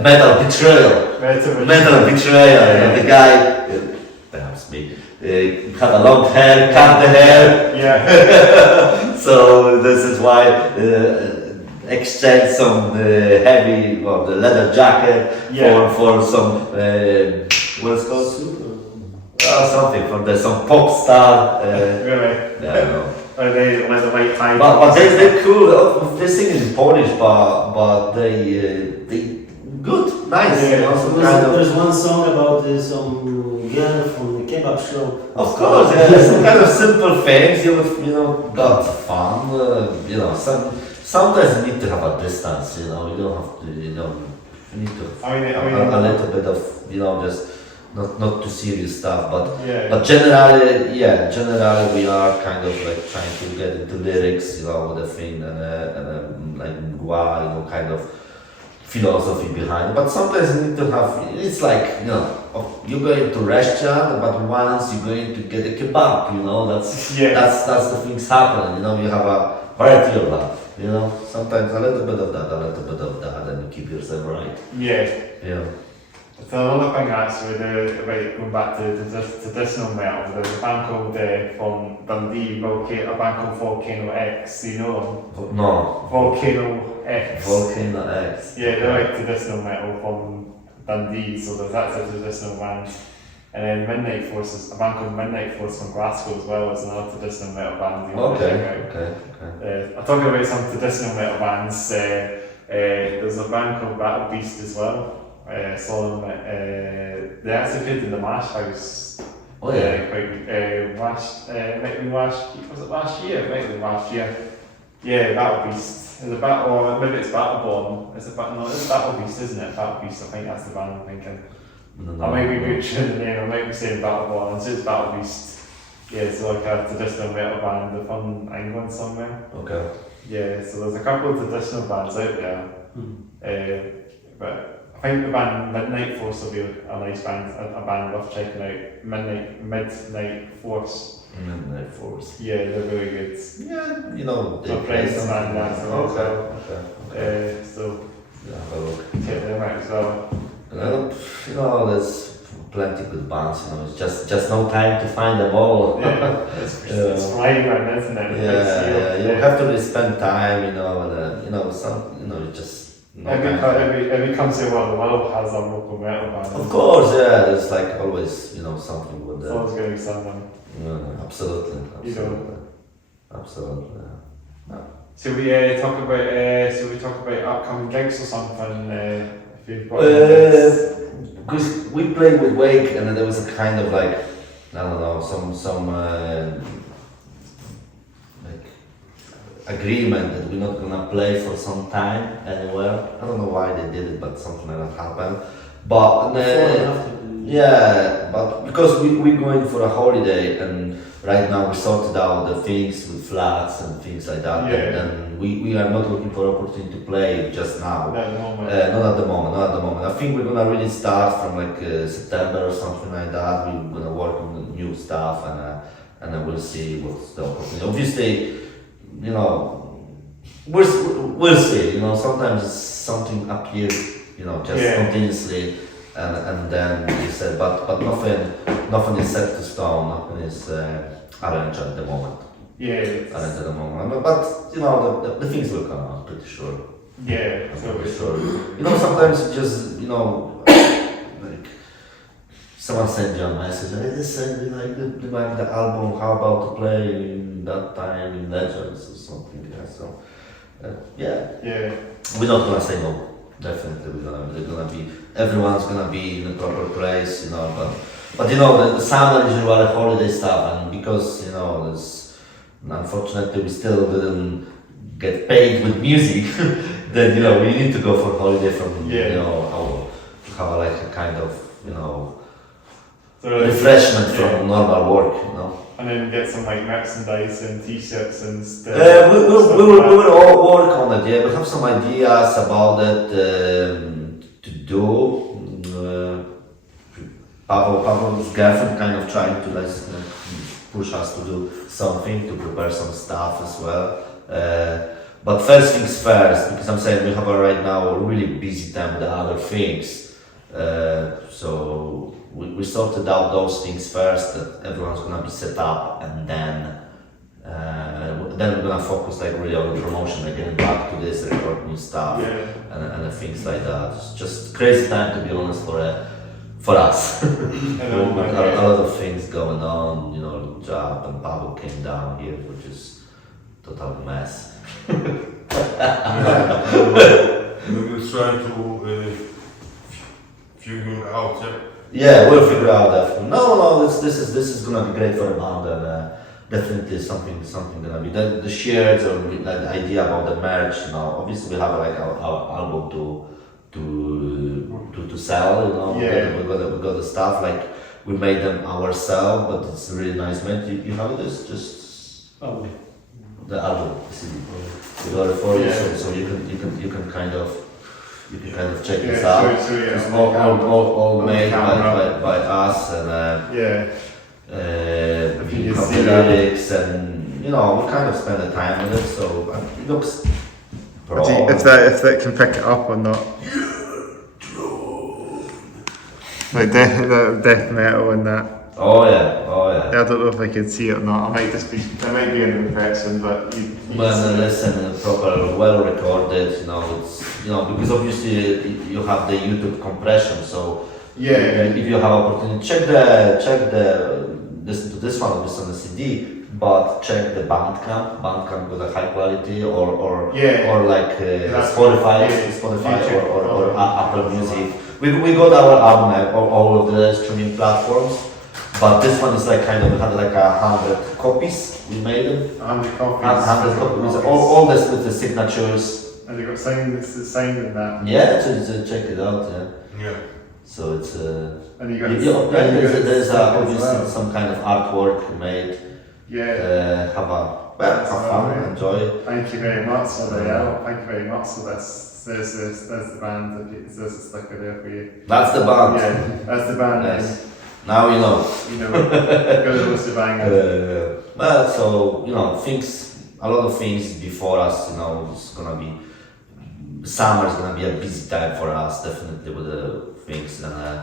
Metal Betrayal. Metal Betrayal. And the guy, perhaps me, had a long hair, cut the hair. Yeah. So this is why exchange some heavy, the leather jacket for some what's called something for some pop star. Really? Yeah. They like the white tie. But they're cool. They're singing in Polish, but they good, nice. Yeah. There's one song about some girl from the kebab shop. Of course, some kind of simple things. You got fun. Sometimes you need to have a distance. You don't have to. You need to. A little bit of just not too serious stuff. But generally we are kind of like trying to get into lyrics. With a thing and like mgła, kind of philosophy behind it. But sometimes you need to have, it's like, you're going to restaurant, but once you're going to get a kebab, that's the things happen, you have a variety of that, sometimes a little bit of that, and you keep yourself right. Yeah. Yeah. So another thing actually, about going back to traditional metal, there's a band called from Dundee, a band called Volcano X, you know them? No. Volcano X. Volcano X. Yeah, they're like traditional metal from Dundee, so that's a traditional band. And then Midnight Force is a band called Midnight Force from Glasgow as well, is another traditional metal band. Okay. I'm talking about some traditional metal bands. There's a band called Battle Beast as well. Saw them they actually played in the Mash House. Oh yeah. Was it last year? Might be last year. Yeah, Battle Beast. There's a battle, or maybe it's Battleborn. It's Battle Beast, isn't it? Battle Beast, I think that's the band I'm thinking. I might be butchering the name, I might be saying Battleborn, so it's Battle Beast. Yeah, it's like a traditional metal band, they're from England somewhere. Okay. Yeah, so there's a couple of traditional bands out there. But I think the band Midnight Force will be a nice band, a band worth checking out. Midnight Force. Midnight Force. Yeah, they're very good. Yeah, My friends band that as well. Okay. So have a look. check them out as well. There's plenty good bands. It's just no time to find them all. Yeah, it's flying around, isn't it? You have to really spend time. Just. Every country around the world has a local metal band. Of course, yeah. There's like always, something with There's always going to be someone. Absolutely. Should we talk about upcoming gigs or something? If you've got because we played with Wake, and then there was a kind of like, I don't know, some agreement that we're not gonna play for some time anywhere. I don't know why they did it, but something like that happened. But but because we're going for a holiday, and right now we sorted out the things with flats and things like that. And we are not looking for opportunity to play just now. Not at the moment. I think we're gonna really start from like September or something like that. We're gonna work on the new stuff, and then we'll see what's the opportunity. Obviously, we'll see. Sometimes something appeared, just continuously, and then you said, but nothing is set to stone, nothing is arranged at the moment. Yeah. Arranged at the moment, but the things will come out, pretty sure. Yeah, I'm pretty sure. Sometimes it just like someone sent you a message, hey, listen, like the album, how about to play in that time in Legends or something, so Yeah. we're not gonna say no, definitely everyone's gonna be in the proper place, but the summer is really holiday stuff, and because, unfortunately we still didn't get paid with music, then, we need to go for holiday from, have like a kind of, refreshment from normal work, And then get some like merchandise and t-shirts and stuff. We will all work on it, yeah. We have some ideas about it to do. Pavel's girlfriend kind of trying to push us to do something, to prepare some stuff as well. But first things first, because I'm saying we have right now a really busy time with other things. So we sorted out those things first, that everyone's gonna be set up, and then we're gonna focus really on the promotion, getting back to this, record new stuff, and things like that. It's just crazy time, to be honest, for us. A lot of things going on, job, and Pavel came down here, which is total mess. We will try to figure out. Yeah, we'll figure out that. No, this is gonna be great for the band, and definitely something gonna be the shirts, or the idea about the merch. Obviously we have our album to sell. We got the stuff, we made them ourselves, but it's really nice made. You have this just the album, the CD. We got it for you, so you can kind of check this out. It's all made by us, and we have the lyrics, and we kind of spend the time with it, so it looks pro. If that can pick it up or not. Like death metal and that. Oh yeah. I don't know if I can see it or not. I might be an impression, but listen, proper, well recorded. It's because obviously you have the YouTube compression. So if you have opportunity, check listen to this one, obviously on the CD, but check the Bandcamp. Bandcamp with a high quality, or Spotify, or Apple Music. We got our album at all of the streaming platforms. But this one is we had 100 copies. We made them. 100 copies. 100 copies. All this with the signatures. And they got signed in that. Yeah, check it out. Yeah. So it's and you got there's obviously some kind of artwork made. Yeah. Have fun, enjoy. Thank you very much for the help. Thank you very much for this. There's the band. There's a sticker there for you. That's the band. Yeah, that's the band. Yes. Now you know. Goes to bang. Well, so a lot of things before us. It's gonna be summer's gonna be a busy time for us, definitely with the things, and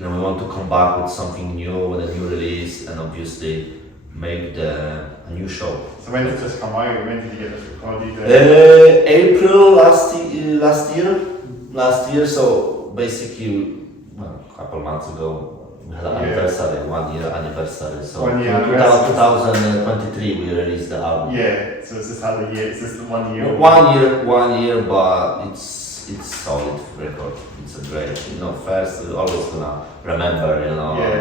we want to come back with something new, with a new release, and obviously make a new show. So when did this come out? When did you get this recorded? April last year. So basically, a couple months ago. We had an anniversary, 1 year anniversary. So 1 year 2023 we released the album. Yeah, so it's just had a year, it's just 1 year. 1 year, but it's solid record. It's a great, first we're always gonna remember,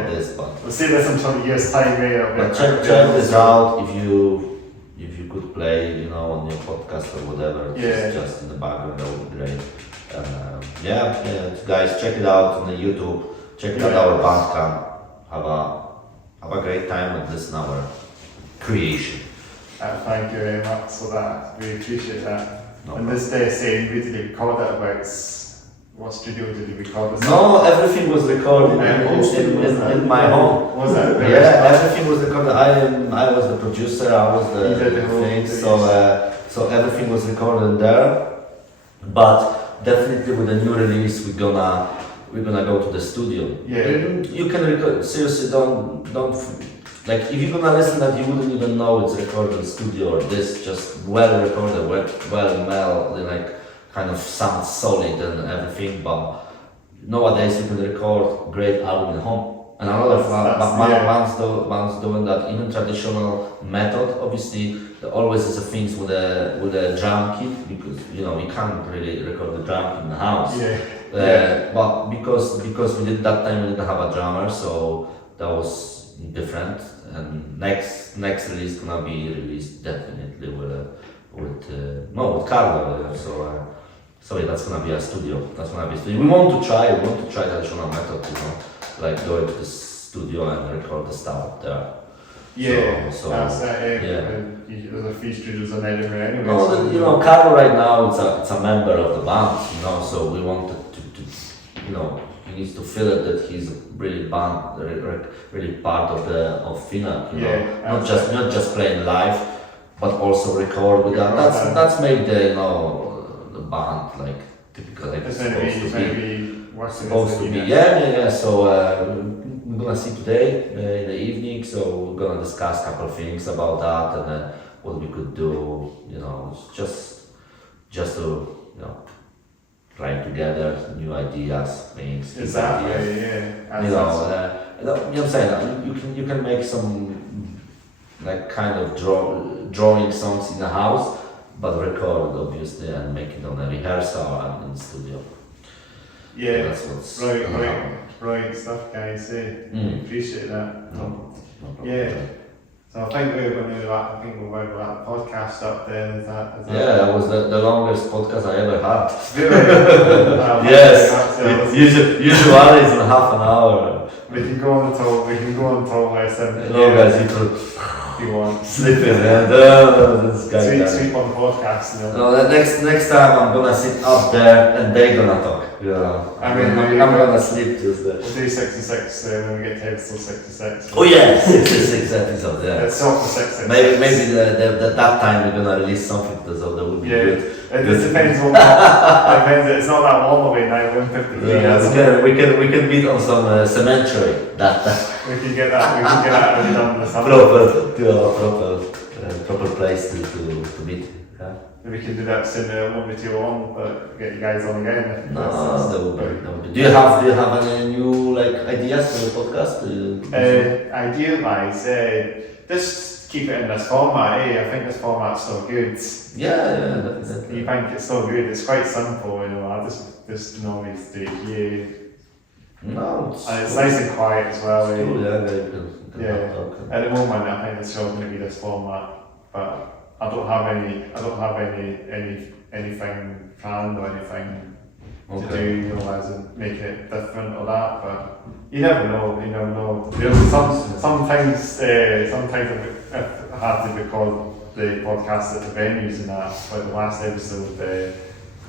this, but. We'll see this in 20 years time, But check this out if you could play, on your podcast or whatever, just in the background, that would be great. Guys, check it out on the YouTube. Check out our Bandcamp. Have a great time with this in our creation. Thank you very much for that. We appreciate that. No and this day saying, we did record it about what studio did you record this? No, everything was recorded in my home. Was it? Yeah, everything was recorded. I was the producer. I was the thing. So everything was recorded there. But definitely with the new release we're gonna go to the studio. Yeah. You can record, seriously, don't like if you're gonna listen that you wouldn't even know it's recorded in the studio or this just well recorded, well made, like kind of sounds solid and everything, but nowadays you can record great album at home. And a lot of bands doing that, even traditional method. Obviously, there always is a things with a drum kit because you can't really record the drum kit in the house. But because we did that time, we didn't have a drummer, so that was different. And next release gonna be released definitely with Carlo. So yeah, that's gonna be a studio. We want to try traditional method, like going to the studio and record the stuff there. Yeah, so that's it. yeah. There's a few studios in Edinburgh anyway. No, Carlo right now it's a member of the band, so we wanted to he needs to feel it that he's really really part of Feannag, not just playing live, but also record with that. That's made the band like typical like it's supposed to be. Yeah. So we're gonna see today in the evening. So we're gonna discuss a couple of things about that and what we could do. Just to trying together new ideas, things. Exactly. Ideas. You know what I'm saying? You can make some like kind of drawing songs in the house, but record obviously and make it on a rehearsal and in the studio. Yeah, that's what's right stuff, guys. Appreciate that. No yeah. So I think we'll wrap the podcast up then. Is that that was the longest podcast I ever had. Really? Yes. Usually it's in half an hour. We can go on until less than. No, guys, you could. If you want. Sleeping, man. This guy. Sleep on the podcast. No, next time I'm gonna sit up there and they're gonna talk. I'm gonna sleep just there. We'll do 66 when we get to episode 66. Oh yeah, 66 episodes, yeah. It's not for 66. Maybe that time we're gonna release something so that would be good. It depends on it's not that long away now, 153. Yeah, we can meet on some cemetery. We can get that already done in the summer. Proper place to meet. Yeah. We can do that soon, it won't be too long, but get you guys on again. No, that would be. Do you have any new ideas for the podcast? Idea-wise, just keep it in this format. I think this format's still good. Yeah, definitely. You think it's still good? It's quite simple, I just normally do it here. No, and it's nice and quiet as well. Cool, At the moment, I think it's still going to be this format, but I don't have anything planned or anything to do, as in make it different or that. But you never know. There's sometimes I have to record the podcast at the venues and that. Like the last episode,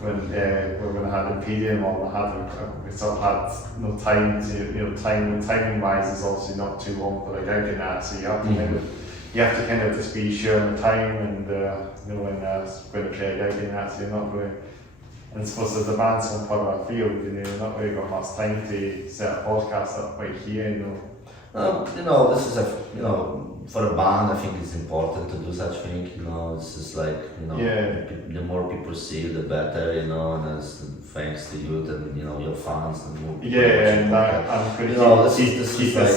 when we were going to have Imperium on, we sort of had no time to, timing wise is obviously not too long for the gig and that. So you have to kind of just be sure on the time and when it's going to play a gig and that. So you're not going. And I suppose as the band's on further afield, you've not really got much time to set a podcast up right here. This is for a band, I think it's important to do such thing. It's just like the more people see you, the better. And it's thanks to you and your fans and more people. I'm pretty. This is like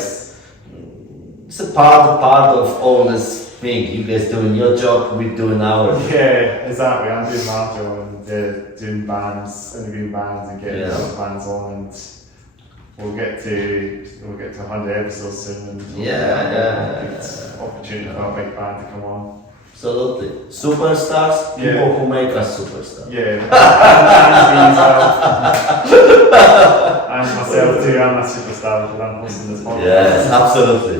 it's a part of all this thing. You guys doing your job, we doing ours. Yeah, exactly. I'm doing my job and doing bands, interviewing bands and getting those bands on, and we'll get to 100 episodes soon. And it's opportunity for a big band to come on. Absolutely. Superstars, people who make us superstars. Yeah. And myself too, I'm a superstar because I'm hosting this podcast. Yes, absolutely.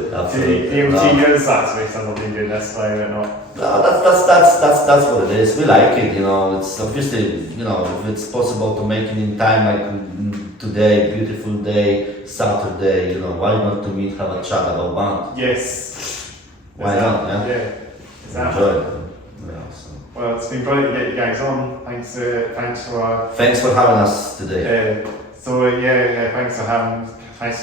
2 years actually since I've been doing this, like or not. No, that's what it is. We like it, It's obviously, if it's possible to make it in time, like today, beautiful day, Saturday, why not to meet, have a chat about band? Yes. Why not? Yeah. Exactly. Enjoy it. Well, it's been brilliant to get you guys on. Thanks Thanks for having us today. Thanks for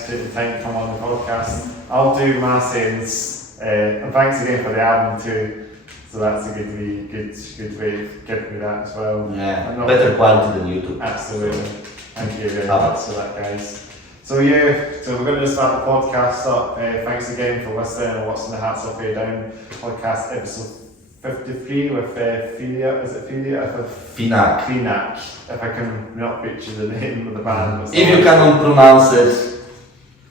taking the time to come on the podcast. I'll do my sayings, and thanks again for the album too. So that's a good way of giving me that as well. Yeah, better quality than YouTube. Absolutely. Thank you very much for that, guys. So we're going to start the podcast up. Thanks again for listening and watching the Hats Off Way Down podcast episode 53 with Feannag. Is it Feannag? Feannag. If I can not picture the name of the band. If you cannot pronounce it,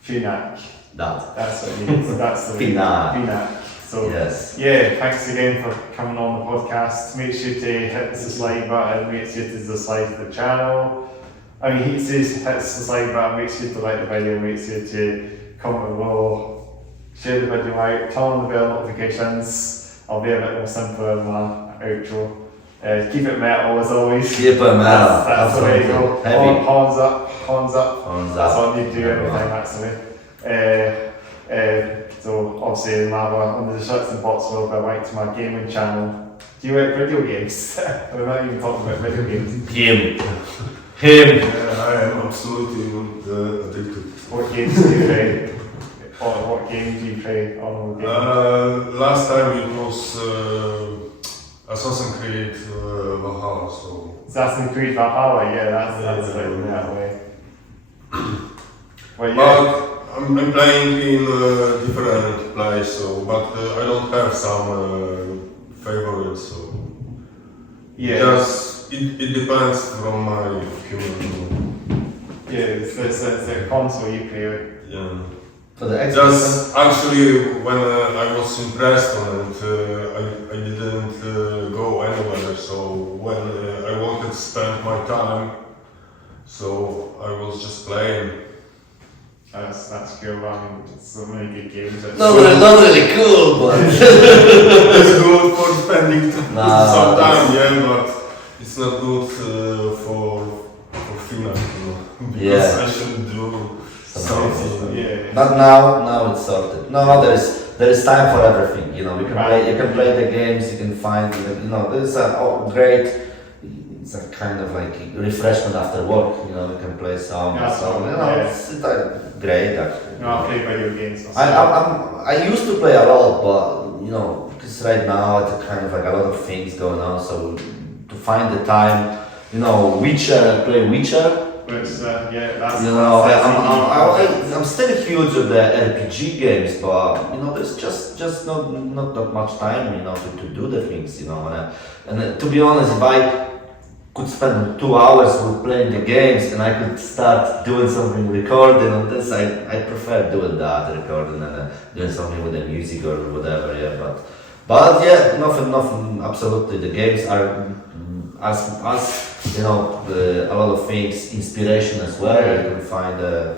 Feannag. That's what it means. That's the Feannag. So yes. Thanks again for coming on the podcast. Make sure to hit the subscribe button. Make sure to subscribe to the channel. He says hit the subscribe button. Make sure to like the video. Make sure to comment below. Share the video out. Turn on the bell notifications. I'll be a bit more simpler in my outro. Keep it metal as always. Keep it metal. That's the way to go. Heavy. Horns up. That's all you do everything actually. So obviously under the shirts and box will be linked to my gaming channel. Do you like video games? We're not even talking about video games. Him. I am absolutely addicted. What games do you play? What game do you play on the game? Last time it was Assassin's Creed Valhalla. So. Assassin's Creed Valhalla, that's that way. Well, But I'm playing in a different place, but I don't have some favorites. So it depends from my opinion. It's the console you play with. Yeah. For the Xbox. Just actually, when I was in Preston and I didn't go anywhere, so when I wanted to spend my time, so I was just playing. That's cool. I mean, it's so many good games. Not really cool, but It's good for spending some time, but it's not good for Feannag, because I should do something. Not now it's sorted. No, there is time for everything. You can play the games. You can find. There's a great. It's a kind of like refreshment after work. You can play some. It's great actually. I play video games. I used to play a lot, but because right now it's kind of like a lot of things going on. So to find the time, play Witcher. Which, I'm still huge with the RPG games, but there's just not that much time, to do the things, and to be honest, if I could spend 2 hours with playing the games and I could start doing something recording on this, I prefer doing that, recording and doing something with the music or whatever, but nothing absolutely. The games are as a lot of things, inspiration as well. You can find a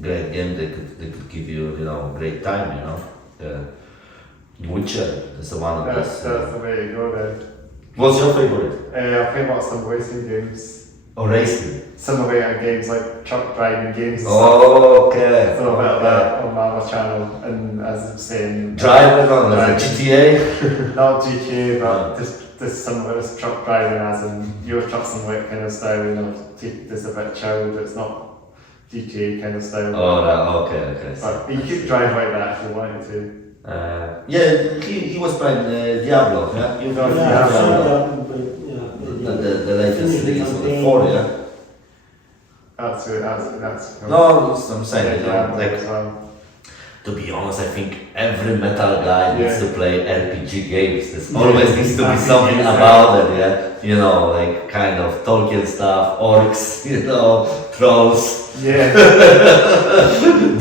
great game that could give you great time. Witcher is one of that's the way to go then. What's your favorite? I play lots of racing games. Oh, racing. Simulator games like truck driving games. Oh, okay. So about that on my other channel, and as I'm saying, driving on GTA. Not GTA, but this similar truck driving, as in your truck simulator kind of style. This a bit chilled. It's not GTA kind of style. Oh, okay. But you could drive like that if you wanted to. He was playing Diablo, yeah? The latest release of the 4, yeah? That's cool. No, I'm saying, well. to be honest, I think every metal guy needs to play RPG games. There's always needs to be something about it, like kind of Tolkien stuff, orcs, trolls,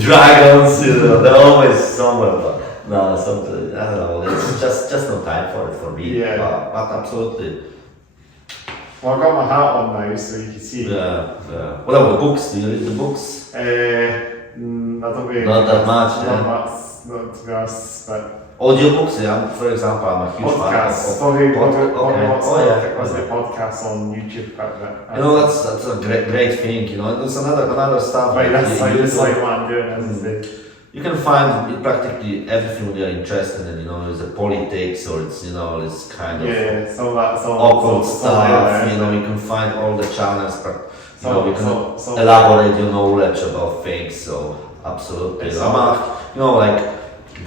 dragons, they're always somewhere. But no, something, I don't know, it's just no time for it for me. But absolutely. Well, I've got my hat on now, so you can see. Yeah. What about books? Do you read the books? I don't really. Not that much, Not much, not to be honest, but. Audiobooks, for example, I'm a huge podcasts. fan of What's the podcasts on YouTube? That's a great thing, It's another stuff. Right, that's like what I'm doing, as I say. you can find practically everything we are interested in. You know, it's a politics or it's it's kind of Yeah, so that's all. occult so stuff. You know, you can find all the channels, but we can elaborate your knowledge about things. So absolutely, I'm like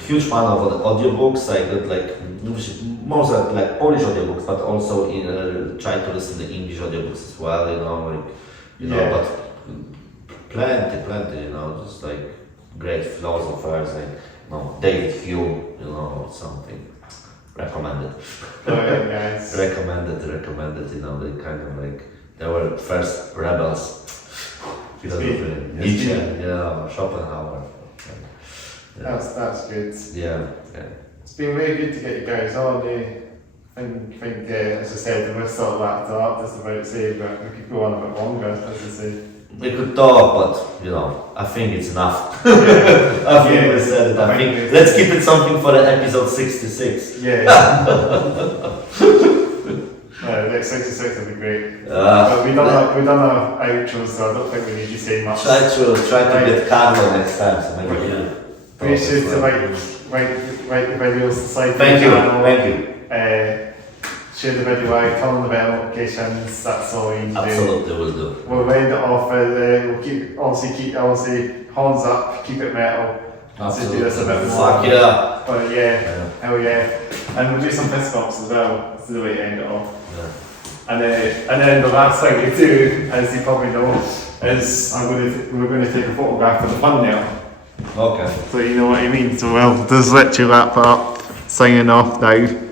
huge fan of the audiobooks. I got most like Polish audiobooks, but also try to listen to English audiobooks as well. But plenty. Just like great philosophers like David Hume. Or something. Recommended. Guys. recommended. They kind of they were first rebels. Philosophy, Nietzsche, Schopenhauer. That's good. Yeah. It's been really good to get you guys on. I think as I said, we're still wrapped up, just about to say, but we could go on a bit longer, as I say. We could talk, but I think it's enough. I think we said it. I think let's keep it something for the episode 66. Yeah. Next 66 would be great. But we done our outros, so I don't think we need to say much. Try to get Carlo next time. So maybe Make sure to write the videos to side. Thank you. Share the video out, turn on the bell notifications. That's all you need to do. Absolutely, will do. We'll round it off with we'll keep horns up, keep it metal. Absolutely. Do this a bit more. Fuck yeah. But hell yeah. And we'll do some fist bumps as well. That's the way to end it off. Yeah. And then the last thing we do, as you probably know, is we're going to take a photograph of the thumbnail. Okay. So you know what I mean. So we'll just literally wrap up, signing off now.